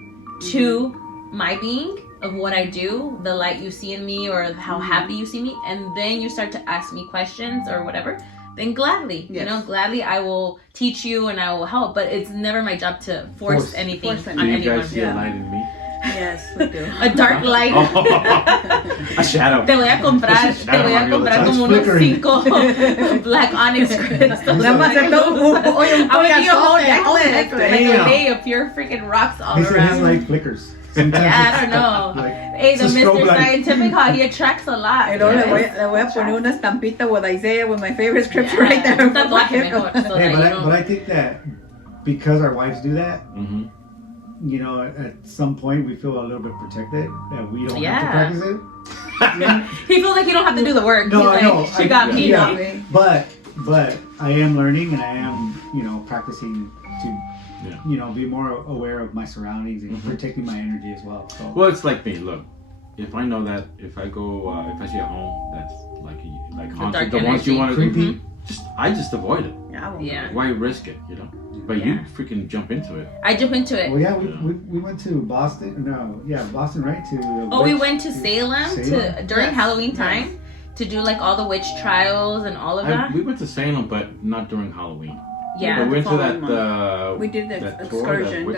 to my being, of what I do, the light you see in me, or how happy you see me, and then you start to ask me questions or whatever, then gladly, you know, gladly I will teach you and I will help. But it's never my job to force anything on anyone. Do you guys see a light in me? Yes, we do. A dark light. A shadow. Te voy a comprar como unos 5 black onyx crystals. I'm gonna give you a whole necklace. Like a pure freaking rocks all around. His light flickers. I don't know. Hey, the Mr. Scientific, how he attracts a lot. Le voy a poner una estampita with Isaiah with my favorite scripture right there. But I think that because our wives do that, you know, at some point we feel a little bit protected that we don't have to practice it. He feels like you don't have to do the work. No, He's like, she got me. Yeah. But I am learning and I am, you know, practicing to you know, be more aware of my surroundings and protecting my energy as well. So. Well, it's like me. Look, if I know that if I go, if I see a home that's like haunted, the ones you want to creepy, I just avoid it. Yeah. Why risk it? You know. But you freaking jump into it. I jump into it. Well, yeah, we went to Boston. Boston, right? We went to Salem during Halloween time to do like all the witch trials and all of that. We went to Salem, but not during Halloween. Yeah, we went to that. We did the excursion.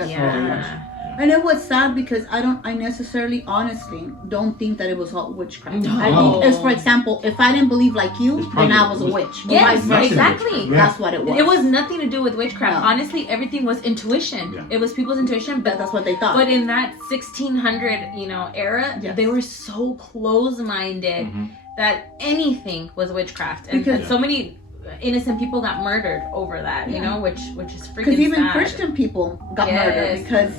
And it was sad because I necessarily, honestly, don't think that it was all witchcraft. No. I think, as for example, if I didn't believe like you, then I was a witch. Yes, exactly. That's what it was. It was nothing to do with witchcraft. No. Honestly, everything was intuition. Yeah. It was people's intuition, but that's what they thought. But in that 1600, era, they were so close-minded that anything was witchcraft, and so many. innocent people got murdered over that, you know, which is freaking because even sad. Christian people got murdered because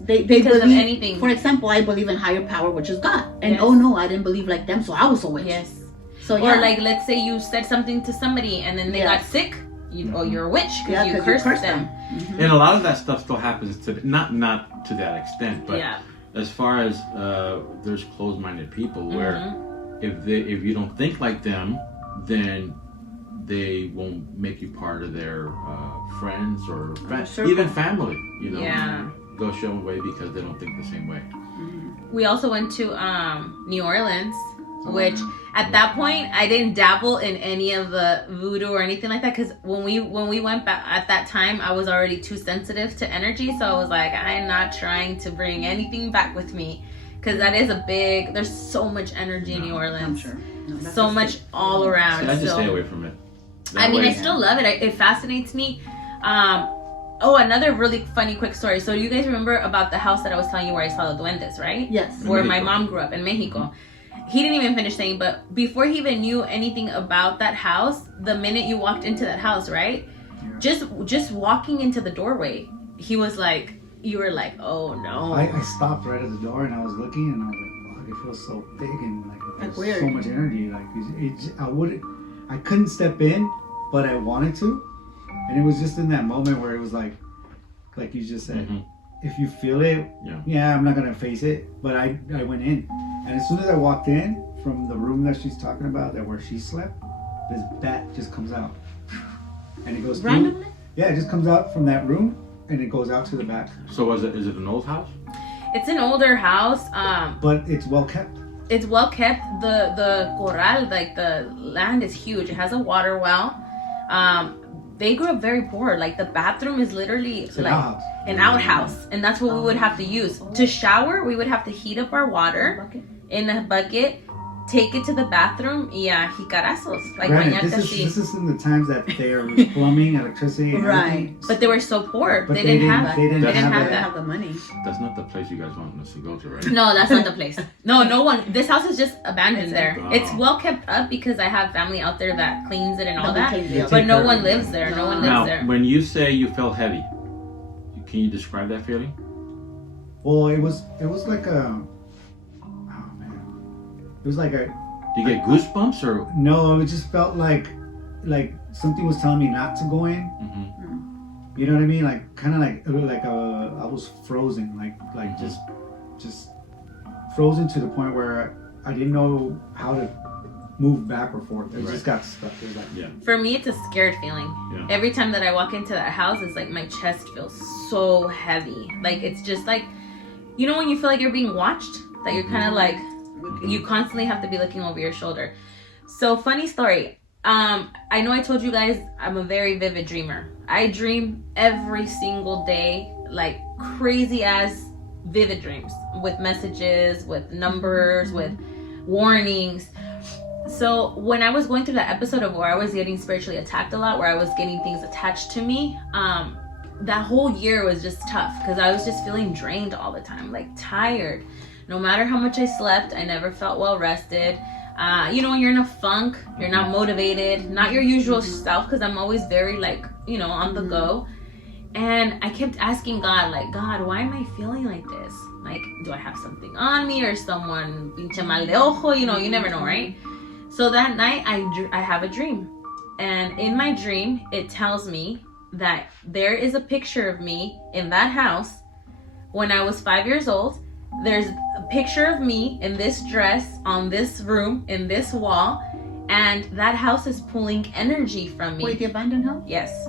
they because believe of anything. For example, I believe in higher power, which is God, and Yes. oh no, I didn't believe like them, so I was a witch. Yes. So or like, let's say you said something to somebody and then they got sick. You're a witch because you cursed them. Mm-hmm. And a lot of that stuff still happens to not to that extent, but as far as there's closed-minded people where if you don't think like them, then they won't make you part of their friends or even family. You know, go show them away because they don't think the same way. We also went to New Orleans, which at that point I didn't dabble in any of the voodoo or anything like that, because when we went back at that time, I was already too sensitive to energy, so I was like, I'm not trying to bring anything back with me, because that is there's so much energy in New Orleans. I'm sure. So much all around. So I just stay away from it. I still love it. It fascinates me. Another really funny quick story. So you guys remember about the house that I was telling you where I saw the duendes, right? Yes. Where my mom grew up in Mexico. He didn't even finish saying, but before he even knew anything about that house, the minute you walked into that house, right? Yeah. Just walking into the doorway, he was like, you were like, oh no. I stopped right at the door and I was looking and I was like, wow, it feels so big and like there's so much energy. Like I couldn't step in, but I wanted to. And it was just in that moment where it was like you just said, if you feel it, I'm not gonna face it. But I went in, and as soon as I walked in from the room that she's talking about, where she slept, this bat just comes out, and it goes randomly. It just comes out from that room, and it goes out to the back. So is it an old house? It's an older house, but it's well kept. It's well kept. The corral, like the land, is huge. It has a water well. They grew up very poor. Like the bathroom is literally an outhouse, and that's what we would have to use to shower. We would have to heat up our water in a bucket, take it to the bathroom. Jicarazos. Like granted, this is in the times that there was plumbing, electricity, and right? But they were so poor. But they didn't have the money. That's not the place you guys want us to go to, right? No, that's not the place. No one. This house is just abandoned there. It's well kept up because I have family out there that cleans it and all that. But no one lives there. No one lives there. Now, when you say you felt heavy, can you describe that feeling? Well, it was like a. It was like a. Do you get goosebumps or? No, it just felt like something was telling me not to go in. You know what I mean? Like kind of like I was frozen, like just frozen to the point where I didn't know how to move back or forth. I just got stuck. It was like, For me, it's a scared feeling. Yeah. Every time that I walk into that house, it's like my chest feels so heavy. Like it's just like, you know when you feel like you're being watched, that you're kind of like. You constantly have to be looking over your shoulder. So funny story. I know I told you guys I'm a very vivid dreamer. I dream every single day, like crazy ass vivid dreams with messages, with numbers, with warnings. So when I was going through that episode of where I was getting spiritually attacked a lot, where I was getting things attached to me, that whole year was just tough because I was just feeling drained all the time, like tired. No matter how much I slept, I never felt well rested. When you're in a funk, you're not motivated, not your usual self, because I'm always very on the go. And I kept asking God, God, why am I feeling like this? Like, do I have something on me or someone pinche mal de ojo? You never know, right? So that night I have a dream. And in my dream, it tells me that there is a picture of me in that house when I was 5 years old. There's a picture of me in this dress on this room, in this wall, and that house is pulling energy from me. Wait, the abandoned house? Yes.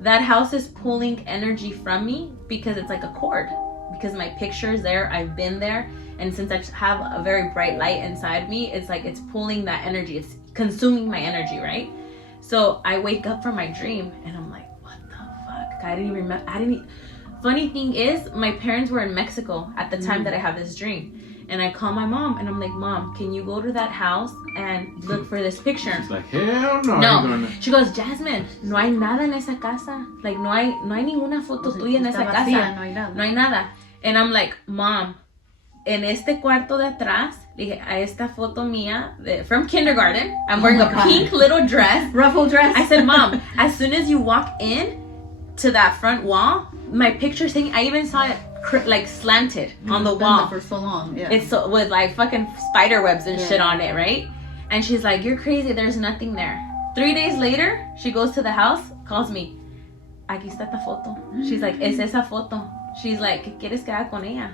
That house is pulling energy from me because it's like a cord. Because my picture is there, I've been there, and since I have a very bright light inside me, it's like it's pulling that energy. It's consuming my energy, right? So I wake up from my dream, and I'm like, what the fuck? I didn't even remember. Funny thing is, my parents were in Mexico at the time that I have this dream. And I call my mom, and I'm like, Mom, can you go to that house and look for this picture? She's like, hell no. No. She goes, Jasmine, no hay nada en esa casa. Like, no hay ninguna foto tuya en esa casa. No hay nada. No hay nada. And I'm like, Mom, en este cuarto de atrás, dije, a esta foto mía from kindergarten, I'm wearing a pink little dress. Ruffle dress. I said, Mom, as soon as you walk in to that front wall, my picture's hanging. I even saw it like slanted on the wall. For so long, yeah. It's so, with like fucking spider webs and shit on it, right? And she's like, you're crazy, there's nothing there. 3 days later, she goes to the house, calls me, aquí está esta foto. She's like, es esa foto. She's like, ¿qué quieres que haga con ella?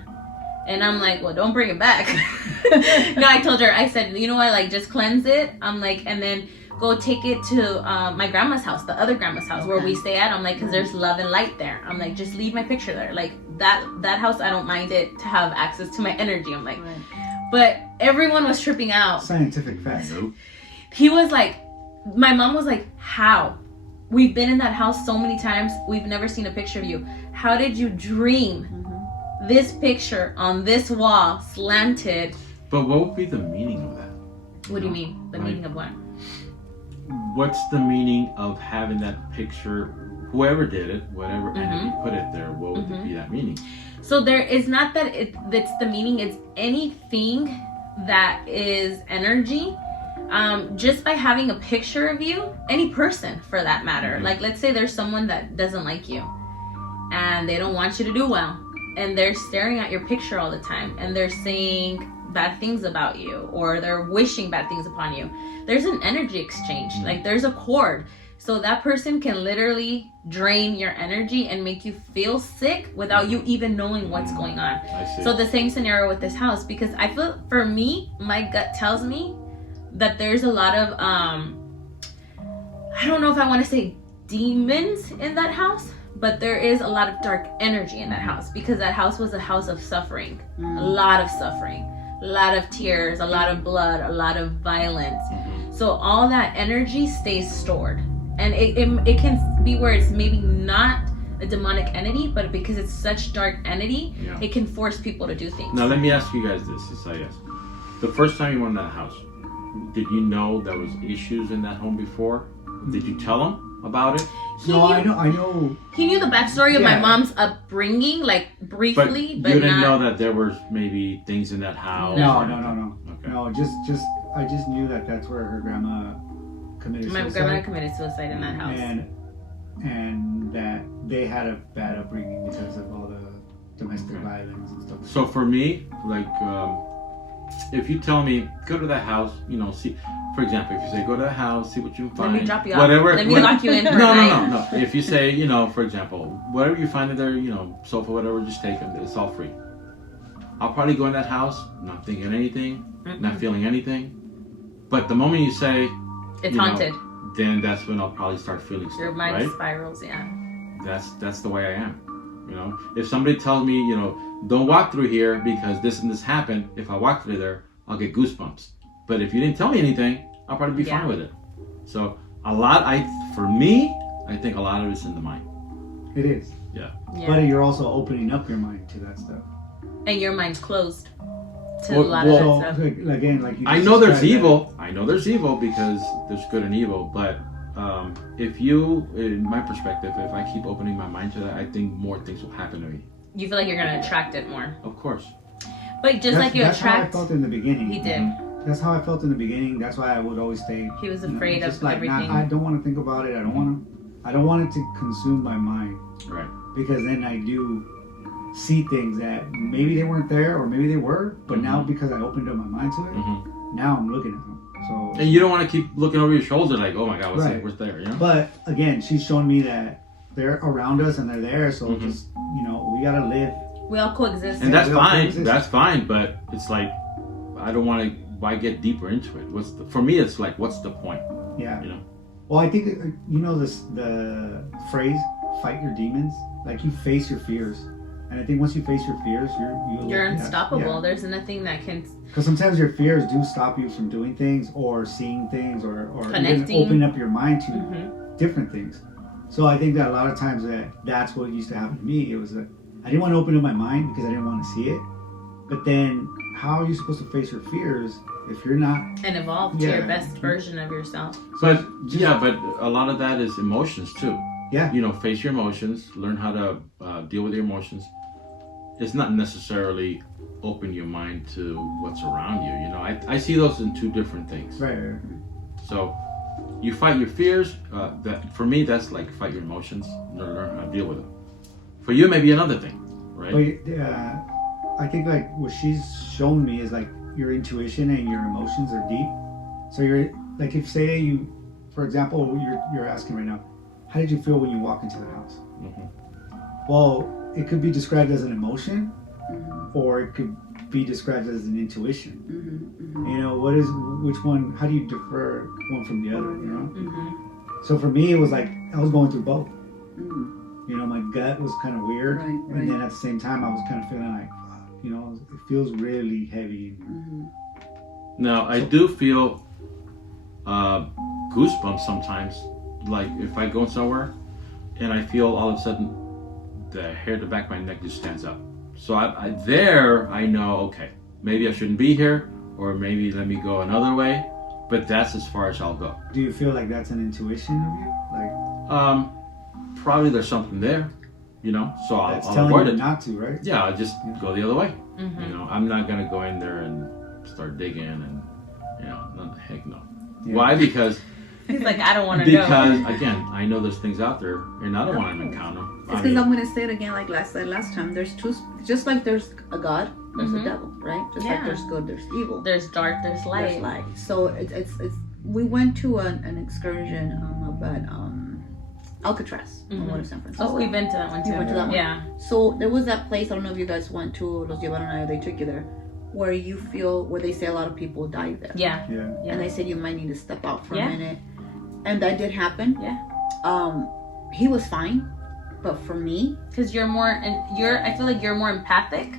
And I'm like, well, don't bring it back. No, I told her, I said, you know what, like, just cleanse it. I'm like, and then go take it to my grandma's house, the other grandma's house, where we stay at. I'm like, because there's love and light there. I'm like, just leave my picture there. Like, that house, I don't mind it to have access to my energy. I'm like, but everyone was tripping out. Scientific fact. Nope. He was like, my mom was like, how? We've been in that house so many times. We've never seen a picture of you. How did you dream this picture on this wall slanted? But what would be the meaning of that? What do you mean? The meaning of what? What's the meaning of having that picture? Whoever did it, whatever entity put it there, what would be that meaning? So there is not that that's the meaning. It's anything that is energy. Just by having a picture of you, any person for that matter. Like, let's say there's someone that doesn't like you and they don't want you to do well, and they're staring at your picture all the time and they're saying bad things about you, or they're wishing bad things upon you. There's an energy exchange. Like, there's a cord. So that person can literally drain your energy and make you feel sick without you even knowing what's going on. I see. So the same scenario with this house, because I feel, for me, my gut tells me that there's a lot of I don't know if I want to say demons in that house, but there is a lot of dark energy in that house, because that house was a house of suffering. A lot of suffering, a lot of tears, a lot of blood, a lot of violence. So all that energy stays stored, and it can be where it's maybe not a demonic entity, but because it's such dark entity, it can force people to do things. Now let me ask you guys this, Isaias. The first time you went in that house, did you know there was issues in that home before? Did you tell him about it? I know. He knew the backstory of my mom's upbringing, like briefly, but you didn't not... know that there were maybe things in that house. No. Okay. No, I just knew that that's where her grandma committed suicide. My grandma committed suicide in that house, and that they had a bad upbringing because of all the domestic violence and stuff. So for me, like, if you tell me go to that house, see, for example, if you say go to the house, see what you can find. Let me drop you off. Whatever. Let me lock you in for No. If you say, for example, whatever you find in there, sofa, whatever, just take them. It's all free. I'll probably go in that house, not thinking anything, not feeling anything. But the moment you say it's haunted, then that's when I'll probably start feeling stuff. Your mind right? spirals. Yeah. That's the way I am. If somebody tells me, don't walk through here because this and this happened, if I walk through there, I'll get goosebumps. But if you didn't tell me anything, I'll probably be fine with it. So for me, I think a lot of it's in the mind. It is. Yeah. But you're also opening up your mind to that stuff. And your mind's closed to a lot of that stuff. Again, like you I know there's evil. I know there's evil because there's good and evil. But if you, in my perspective, if I keep opening my mind to that, I think more things will happen to me. You feel like you're going to attract it more. Of course. But just like you attract... That's how I felt in the beginning. He did. That's how I felt in the beginning. That's why I would always stay. He was afraid of everything. I don't want to think about it. I don't want it to consume my mind. Right. Because then I do see things that maybe they weren't there or maybe they were, but now because I opened up my mind to it, now I'm looking at them. So. And you don't want to keep looking over your shoulder like, oh my God, what's there? But again, she's shown me that they're around us and they're there. So just we gotta live. We all coexist. And that's fine. That's fine. But it's like I don't want to. Why get deeper into it? For me, it's like, what's the point? Yeah. Well, I think the phrase "fight your demons." Like you face your fears, and I think once you face your fears, you're unstoppable. There's nothing that can. Because sometimes your fears do stop you from doing things or seeing things or even opening up your mind to different things. So I think that a lot of times that's what used to happen to me. It was that I didn't want to open up my mind because I didn't want to see it. But then, how are you supposed to face your fears if you're not and evolve to your best version of yourself? But but a lot of that is emotions too. Yeah. Face your emotions, learn how to deal with your emotions. it's not necessarily open your mind to what's around you. You know, I see those in two different things. Right. So you fight your fears. That for me, that's like fight your emotions. Learn how to deal with them. For you, maybe another thing, right? But I think like what she's shown me is like your intuition and your emotions are deep. So you're like, if say you, for example, you're asking right now, how did you feel when you walk into the house? Mm-hmm. Well, it could be described as an emotion, or it could be described as an intuition. You know, which one? How do you defer one from the other? You know. So for me, it was like I was going through both. You know, my gut was kind of weird, and then at the same time, I was kind of feeling like, you know, it feels really heavy. Now I do feel goosebumps sometimes. Like if I go somewhere and I feel all of a sudden the hair at the back of my neck just stands up. So I know, okay, maybe I shouldn't be here, or maybe let me go another way. But that's as far as I'll go. Do you feel like that's an intuition of you? Like, probably there's something there, you know. So I'll telling avoid you it. not to, right? Yeah, I'll just go the other way. You know, I'm not gonna go in there and start digging and, you know, no, heck no. Yeah. Why? Because he's like, I don't want to know. Because again, I know there's things out there, and I don't want to encounter them. It's because I'm going to say it again like last time. There's two, just like there's a God, there's a devil, right? Just like there's good, there's evil. There's dark, there's light. There's light. So it's we went to an excursion up at Alcatraz on one of San Francisco. Oh, we've been to that one too. You went to that one? Yeah. So there was that place, I don't know if you guys went to, Los Llevaron a, they took you there, where they say a lot of people died there. Yeah. And they said you might need to step out for a minute. And that did happen. Yeah. He was fine. But for me, because I feel like you're more empathic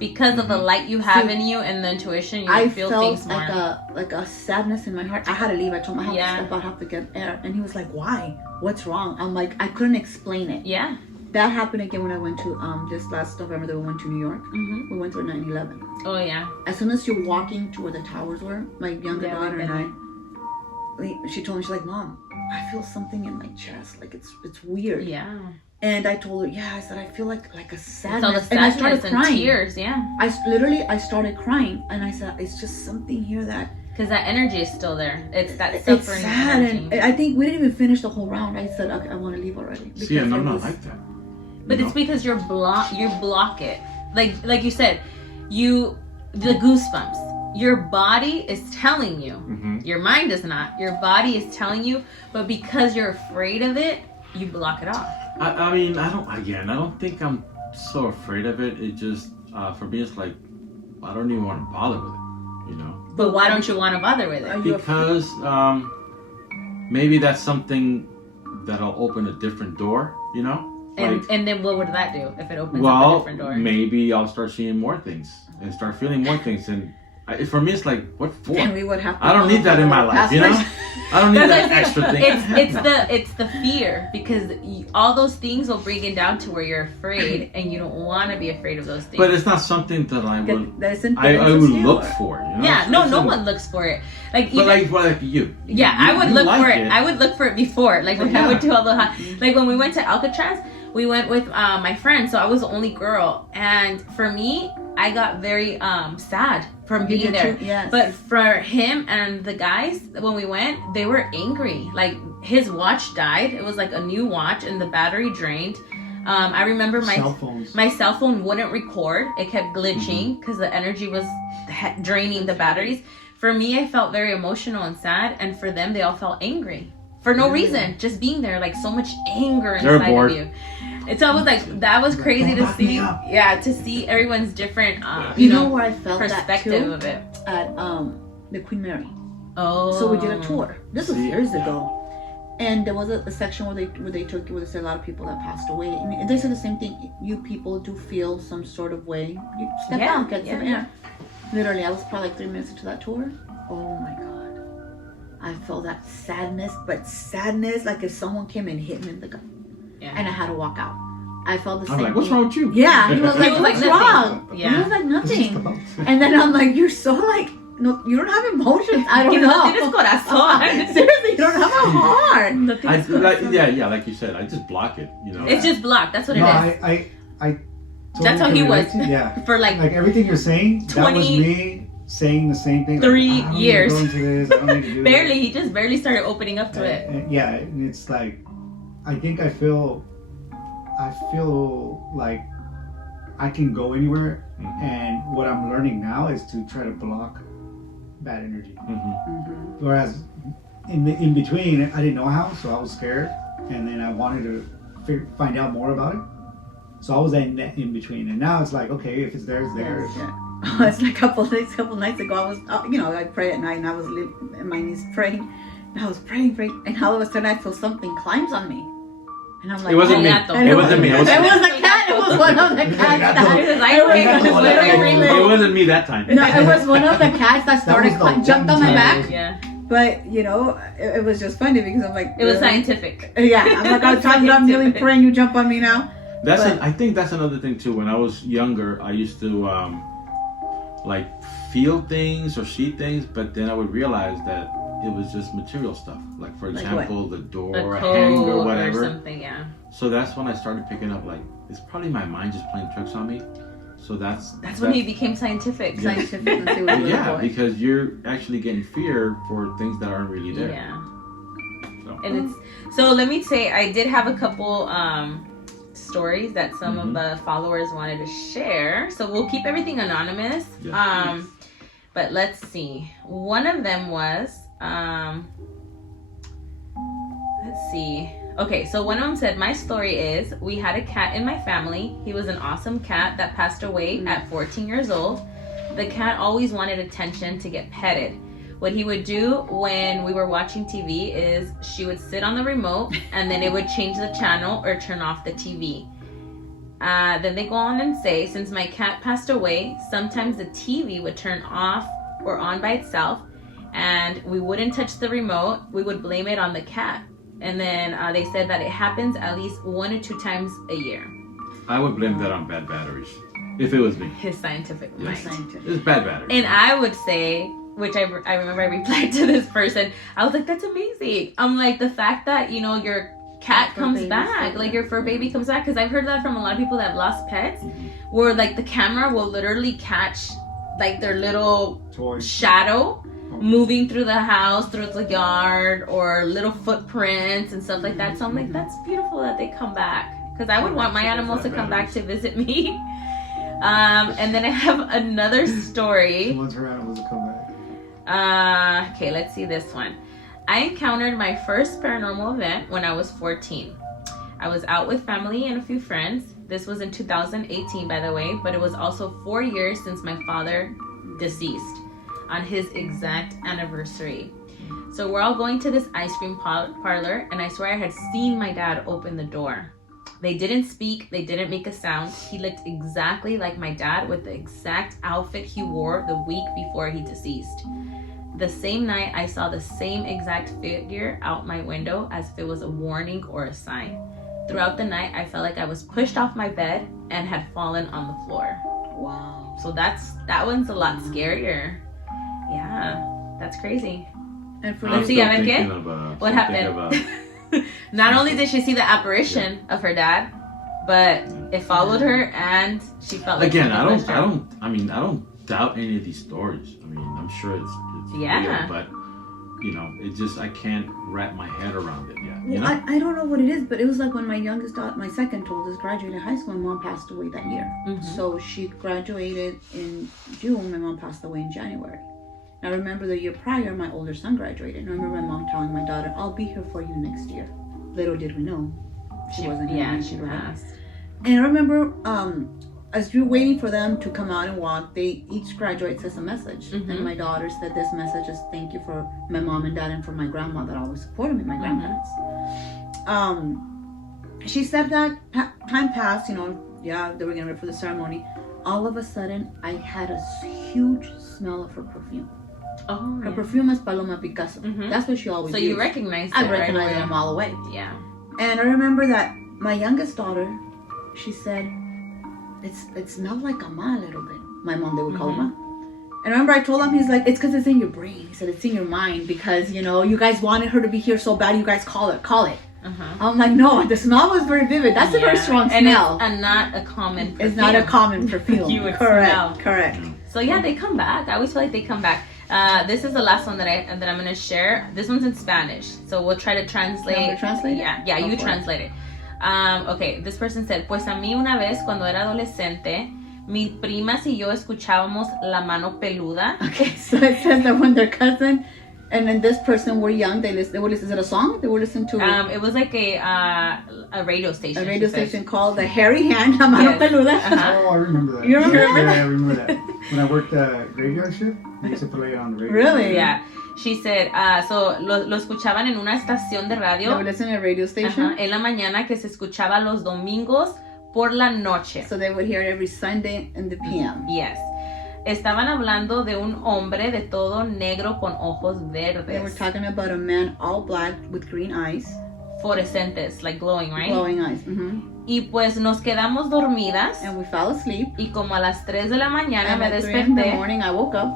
because of the light you have in you and the intuition. You feel things more. I felt like a sadness in my heart. I had to leave. I told him I have to step out, I have to get air. And he was like, "Why? What's wrong?" I'm like, I couldn't explain it. Yeah. That happened again when I went to this last November. That we went to New York. We went to a 9/11. Oh yeah. As soon as you're walking to where the towers were, my younger daughter and I, she told me, she's like, "Mom, I feel something in my chest. Like it's weird." Yeah. And I told her, I said, I feel like a sadness. All the sadness and I started crying. Tears, yeah. I started crying, and I said, it's just something here that... Because that energy is still there. It's that suffering sad, energy. and I think we didn't even finish the whole round. I said, okay, I want to leave already. See, and I'm not like that. But it's because you block it. Like you said, the goosebumps. Your body is telling you. Your mind is not. Your body is telling you, but because you're afraid of it, you block it off. I mean, I don't think I'm so afraid of it. It just, for me, it's like, I don't even want to bother with it, you know? But why don't you want to bother with it? Because maybe that's something that'll open a different door, you know? And then what would that do if it opens up a different door? Maybe I'll start seeing more things and start feeling more things. And for me, it's like, what for? And we would have to I don't need that in my life, you know? I don't need that extra thing. It's the fear, because all those things will bring it down to where you're afraid, and you don't want to be afraid of those things. But it's not something that I would look for. You know? Yeah, no one looks for it. Like you. Yeah, I would look for it. I would look for it before. Like when I went to like when we went to Alcatraz, we went with my friend, so I was the only girl, and for me, I got very sad from being there. Yes. But for him and the guys, when we went, they were angry. Like his watch died. It was like a new watch, and the battery drained. I remember my cell phone wouldn't record. It kept glitching because the energy was draining the batteries. For me, I felt very emotional and sad, and for them, they all felt angry for no reason. Just being there, like so much anger inside of you. It's always like that was crazy to see. Yeah, to see everyone's different, you know where I felt perspective that too? Of it at the Queen Mary. Oh, so we did a tour. This was years ago, and there was a section where they took you where they said a lot of people that passed away, and they said the same thing. You people do feel some sort of way. You step out, get some air. Literally, I was probably like 3 minutes into that tour. Oh my God, I felt that sadness, like if someone came and hit me in the gut. Yeah. And I had to walk out. I felt the same. I'm like, what's wrong with you? Yeah, he was like, what's wrong? Yeah. He was like, nothing. And then I'm like, you're so like, no, you don't have emotions. I don't know. Seriously, you don't have a heart. Like you said, I just block it. You know, it's just blocked. That's what it is. I That's how he was. Yeah. For like everything you're saying, 20, that was me saying the same thing. 3 I don't years. Need to go into this. I don't need to do barely. this. He just barely started opening up to it. Yeah, and it's like, I think I feel like I can go anywhere, and what I'm learning now is to try to block bad energy. Whereas in between, I didn't know how, so I was scared, and then I wanted to find out more about it. So I was in between, and now it's like, okay, if it's there, it's there. Yeah. It's like a couple nights ago. I was, I pray at night, and I was on my knees praying, and I was praying, and all of a sudden I feel something climbs on me. And I'm like, it wasn't me. It wasn't me. It was a cat. It was one of the cats. It wasn't me that time. No, it was one of the cats that started jumped on my back. Yeah. But it was just funny because I'm like, it was scientific. Yeah, I'm like, I'm kneeling praying, you jump on me now. I think that's another thing too. When I was younger, I used to like feel things or see things, but then I would realize that it was just material stuff. Like for example, the door, a hanger, whatever. Or something, yeah. So that's when I started picking up like it's probably my mind just playing tricks on me. So that's when he became scientific. Yeah. Yeah, because you're actually getting fear for things that aren't really there. Yeah. And so let me say, I did have a couple stories that some of the followers wanted to share. So we'll keep everything anonymous. Yes. But let's see. One of them was let's see. Okay, so one of them said, my story is, we had a cat in my family. He was an awesome cat that passed away at 14 years old. The cat always wanted attention to get petted. What he would do when we were watching TV is she would sit on the remote and then it would change the channel or turn off the TV. Then they go on and say, since my cat passed away, sometimes the TV would turn off or on by itself and we wouldn't touch the remote. We would blame it on the cat. And then they said that it happens at least 1 or 2 times a year. I would blame that on bad batteries. If it was me. His scientific mind. It's bad batteries. And I would say, which I remember I replied to this person, I was like, that's amazing. I'm like, the fact that, your cat comes back, like your fur baby comes back. Because I've heard that from a lot of people that have lost pets, where like the camera will literally catch like their little shadow moving through the house, through the yard, or little footprints and stuff like that. So I'm like, that's beautiful that they come back. Because I would want my animals to come back to visit me. And then I have another story. She wants her animals to come back. Okay, let's see this one. I encountered my first paranormal event when I was 14. I was out with family and a few friends. This was in 2018, by the way, but it was also 4 years since my father deceased on his exact anniversary. So we're all going to this ice cream parlor, and I swear I had seen my dad open the door. They didn't speak, they didn't make a sound. He looked exactly like my dad with the exact outfit he wore the week before he deceased. The same night, I saw the same exact figure out my window as if it was a warning or a sign. Throughout the night, I felt like I was pushed off my bed and had fallen on the floor. Wow. So that one's a lot scarier. Yeah, that's crazy. And for what happened? Not only did she see the apparition of her dad, but it followed her, and she felt like I don't doubt any of these stories. I mean, I'm sure it's real, but it just, I can't wrap my head around it yet. Well, I don't know what it is, but it was like when my youngest daughter, my second oldest, graduated high school, my mom passed away that year. So she graduated in June, my mom passed away in January. I remember the year prior, my older son graduated. And I remember my mom telling my daughter, I'll be here for you next year. Little did we know, she wasn't here. Yeah, she passed. And I remember, as we were waiting for them to come out and walk, each graduate says a message. And my daughter said this message is, thank you for my mom and dad and for my grandma that always supported me, my grandparents. She said that time passed, they were getting ready for the ceremony. All of a sudden, I had a huge smell of her perfume. Oh, her perfume is Paloma Picasso. That's what she always used. So you recognize it. I recognize them all the way. Yeah. And I remember that my youngest daughter, she said, it smelled like ama a little bit. My mom, they would call her. And I remember I told him, he's like, it's because it's in your brain. He said, it's in your mind because, you guys wanted her to be here so bad, you guys call it. I'm like, no, the smell was very vivid. That's a very strong smell. And not a common perfume. It's not a common perfume. You would correct, smell. correct. So yeah, they come back. I always feel like they come back. This is the last one that I'm gonna share. This one's in Spanish, so we'll try to translate. Translate? Yeah, you translate it. Okay, this person said, pues a mí una vez cuando era adolescente, mis primas y yo escuchábamos La Mano Peluda. Okay, so it says that when their cousin and then this person were young, they would listen to a song. They would listen to. It was like a radio station. A radio station called The Hairy Hand, La Mano Peluda. Oh, I remember that. You remember that? Yeah, I remember that. When I worked graveyard shift, they used to play it on the radio. Really? Yeah. She said, so lo escuchaban en una estación de radio. They would listen to a radio station. En la mañana, que se escuchaba los domingos por la noche. So they would hear it every Sunday in the PM. Yes. Estaban hablando de un hombre de todo negro con ojos verdes. They were talking about a man all black with green eyes. Fluorescentes, like glowing, right? Glowing eyes. Y pues nos quedamos dormidas. And we fell asleep. Y como a las 3 de la mañana and me at 3 desperté. in the morning I woke up.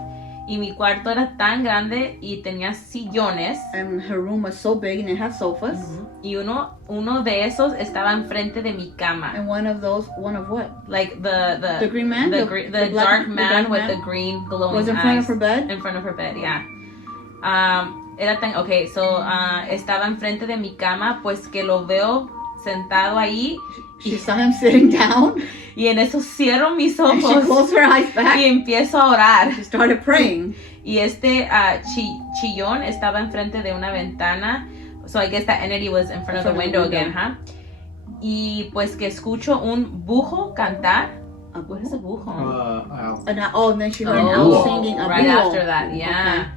Y mi cuarto era tan grande y tenía sillones. And her room was so big and it had sofas. Y uno de esos estaba enfrente de mi cama. And one of what? Like the green man? The black, dark man with man? the green glowing was in front of her bed? In front of her bed, yeah. Era tan, okay, so estaba enfrente de mi cama, pues que lo veo sentado ahí. She saw him sitting down. Y en eso cierro mis ojos. And she closed her eyes back. Y empiezo a orar. She started praying. Y este chillón estaba enfrente de una ventana. So I guess that entity was in front of the window again, huh? Y pues que escucho un bujo cantar. What is a bujo? And then she heard an owl singing a right buho. after that, yeah.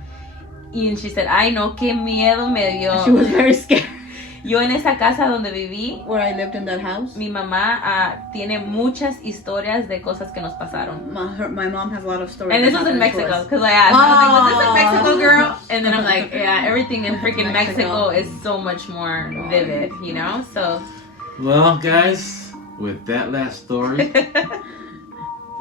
Okay. And she said, ay no, qué miedo me dio. She was very scared. Yo en esa casa donde viví, where I lived in that house, mi mamá tiene muchas historias de cosas que nos pasaron. My mom has a lot of stories. And this was in Mexico, because I asked, I was like, was this in Mexico, girl? And then I'm like, yeah, everything in freaking Mexico is so much more vivid, you know? So. Well, guys, with that last story.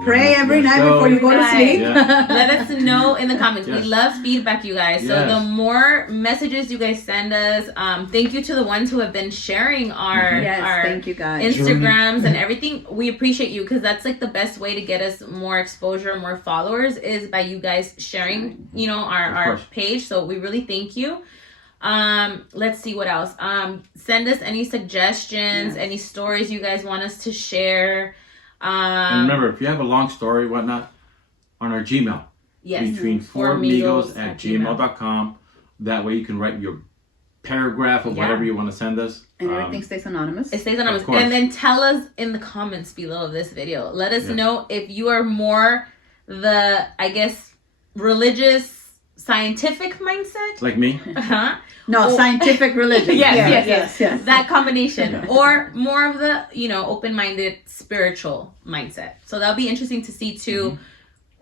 Pray every night before you go to sleep. Yeah. Let us know in the comments. Yes. We love feedback, you guys. So the more messages you guys send us, thank you to the ones who have been sharing our thank you guys. Instagrams and everything. We appreciate you because that's like the best way to get us more exposure, more followers is by you guys sharing, you know, our page. So we really thank you. Let's see what else. Send us any suggestions, any stories you guys want us to share. And remember, if you have a long story, whatnot, on our Gmail, Between4migos at gmail.com. That way you can write your paragraph of whatever you want to send us. And everything stays anonymous. It stays anonymous. And then tell us in the comments below of this video. Let us know if you are more the, I guess, religious, scientific mindset. Like me? No, scientific religion. Yes. That combination. Or more of the, you know, open-minded spiritual mindset. So that'll be interesting to see too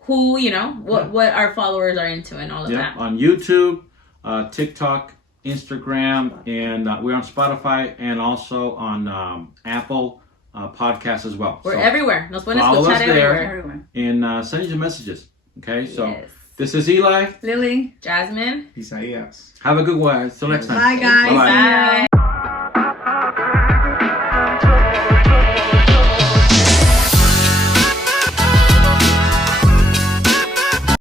who, you know, what our followers are into and all of that. On YouTube, TikTok, Instagram, and we're on Spotify and also on Apple Podcasts as well. We're everywhere. Nos pueden follow escuchar us there everywhere. And send us your messages. Okay, so this is Eli, Lily, Jasmine, Isaías. Have a good one. Till next time. Bye, guys. Bye.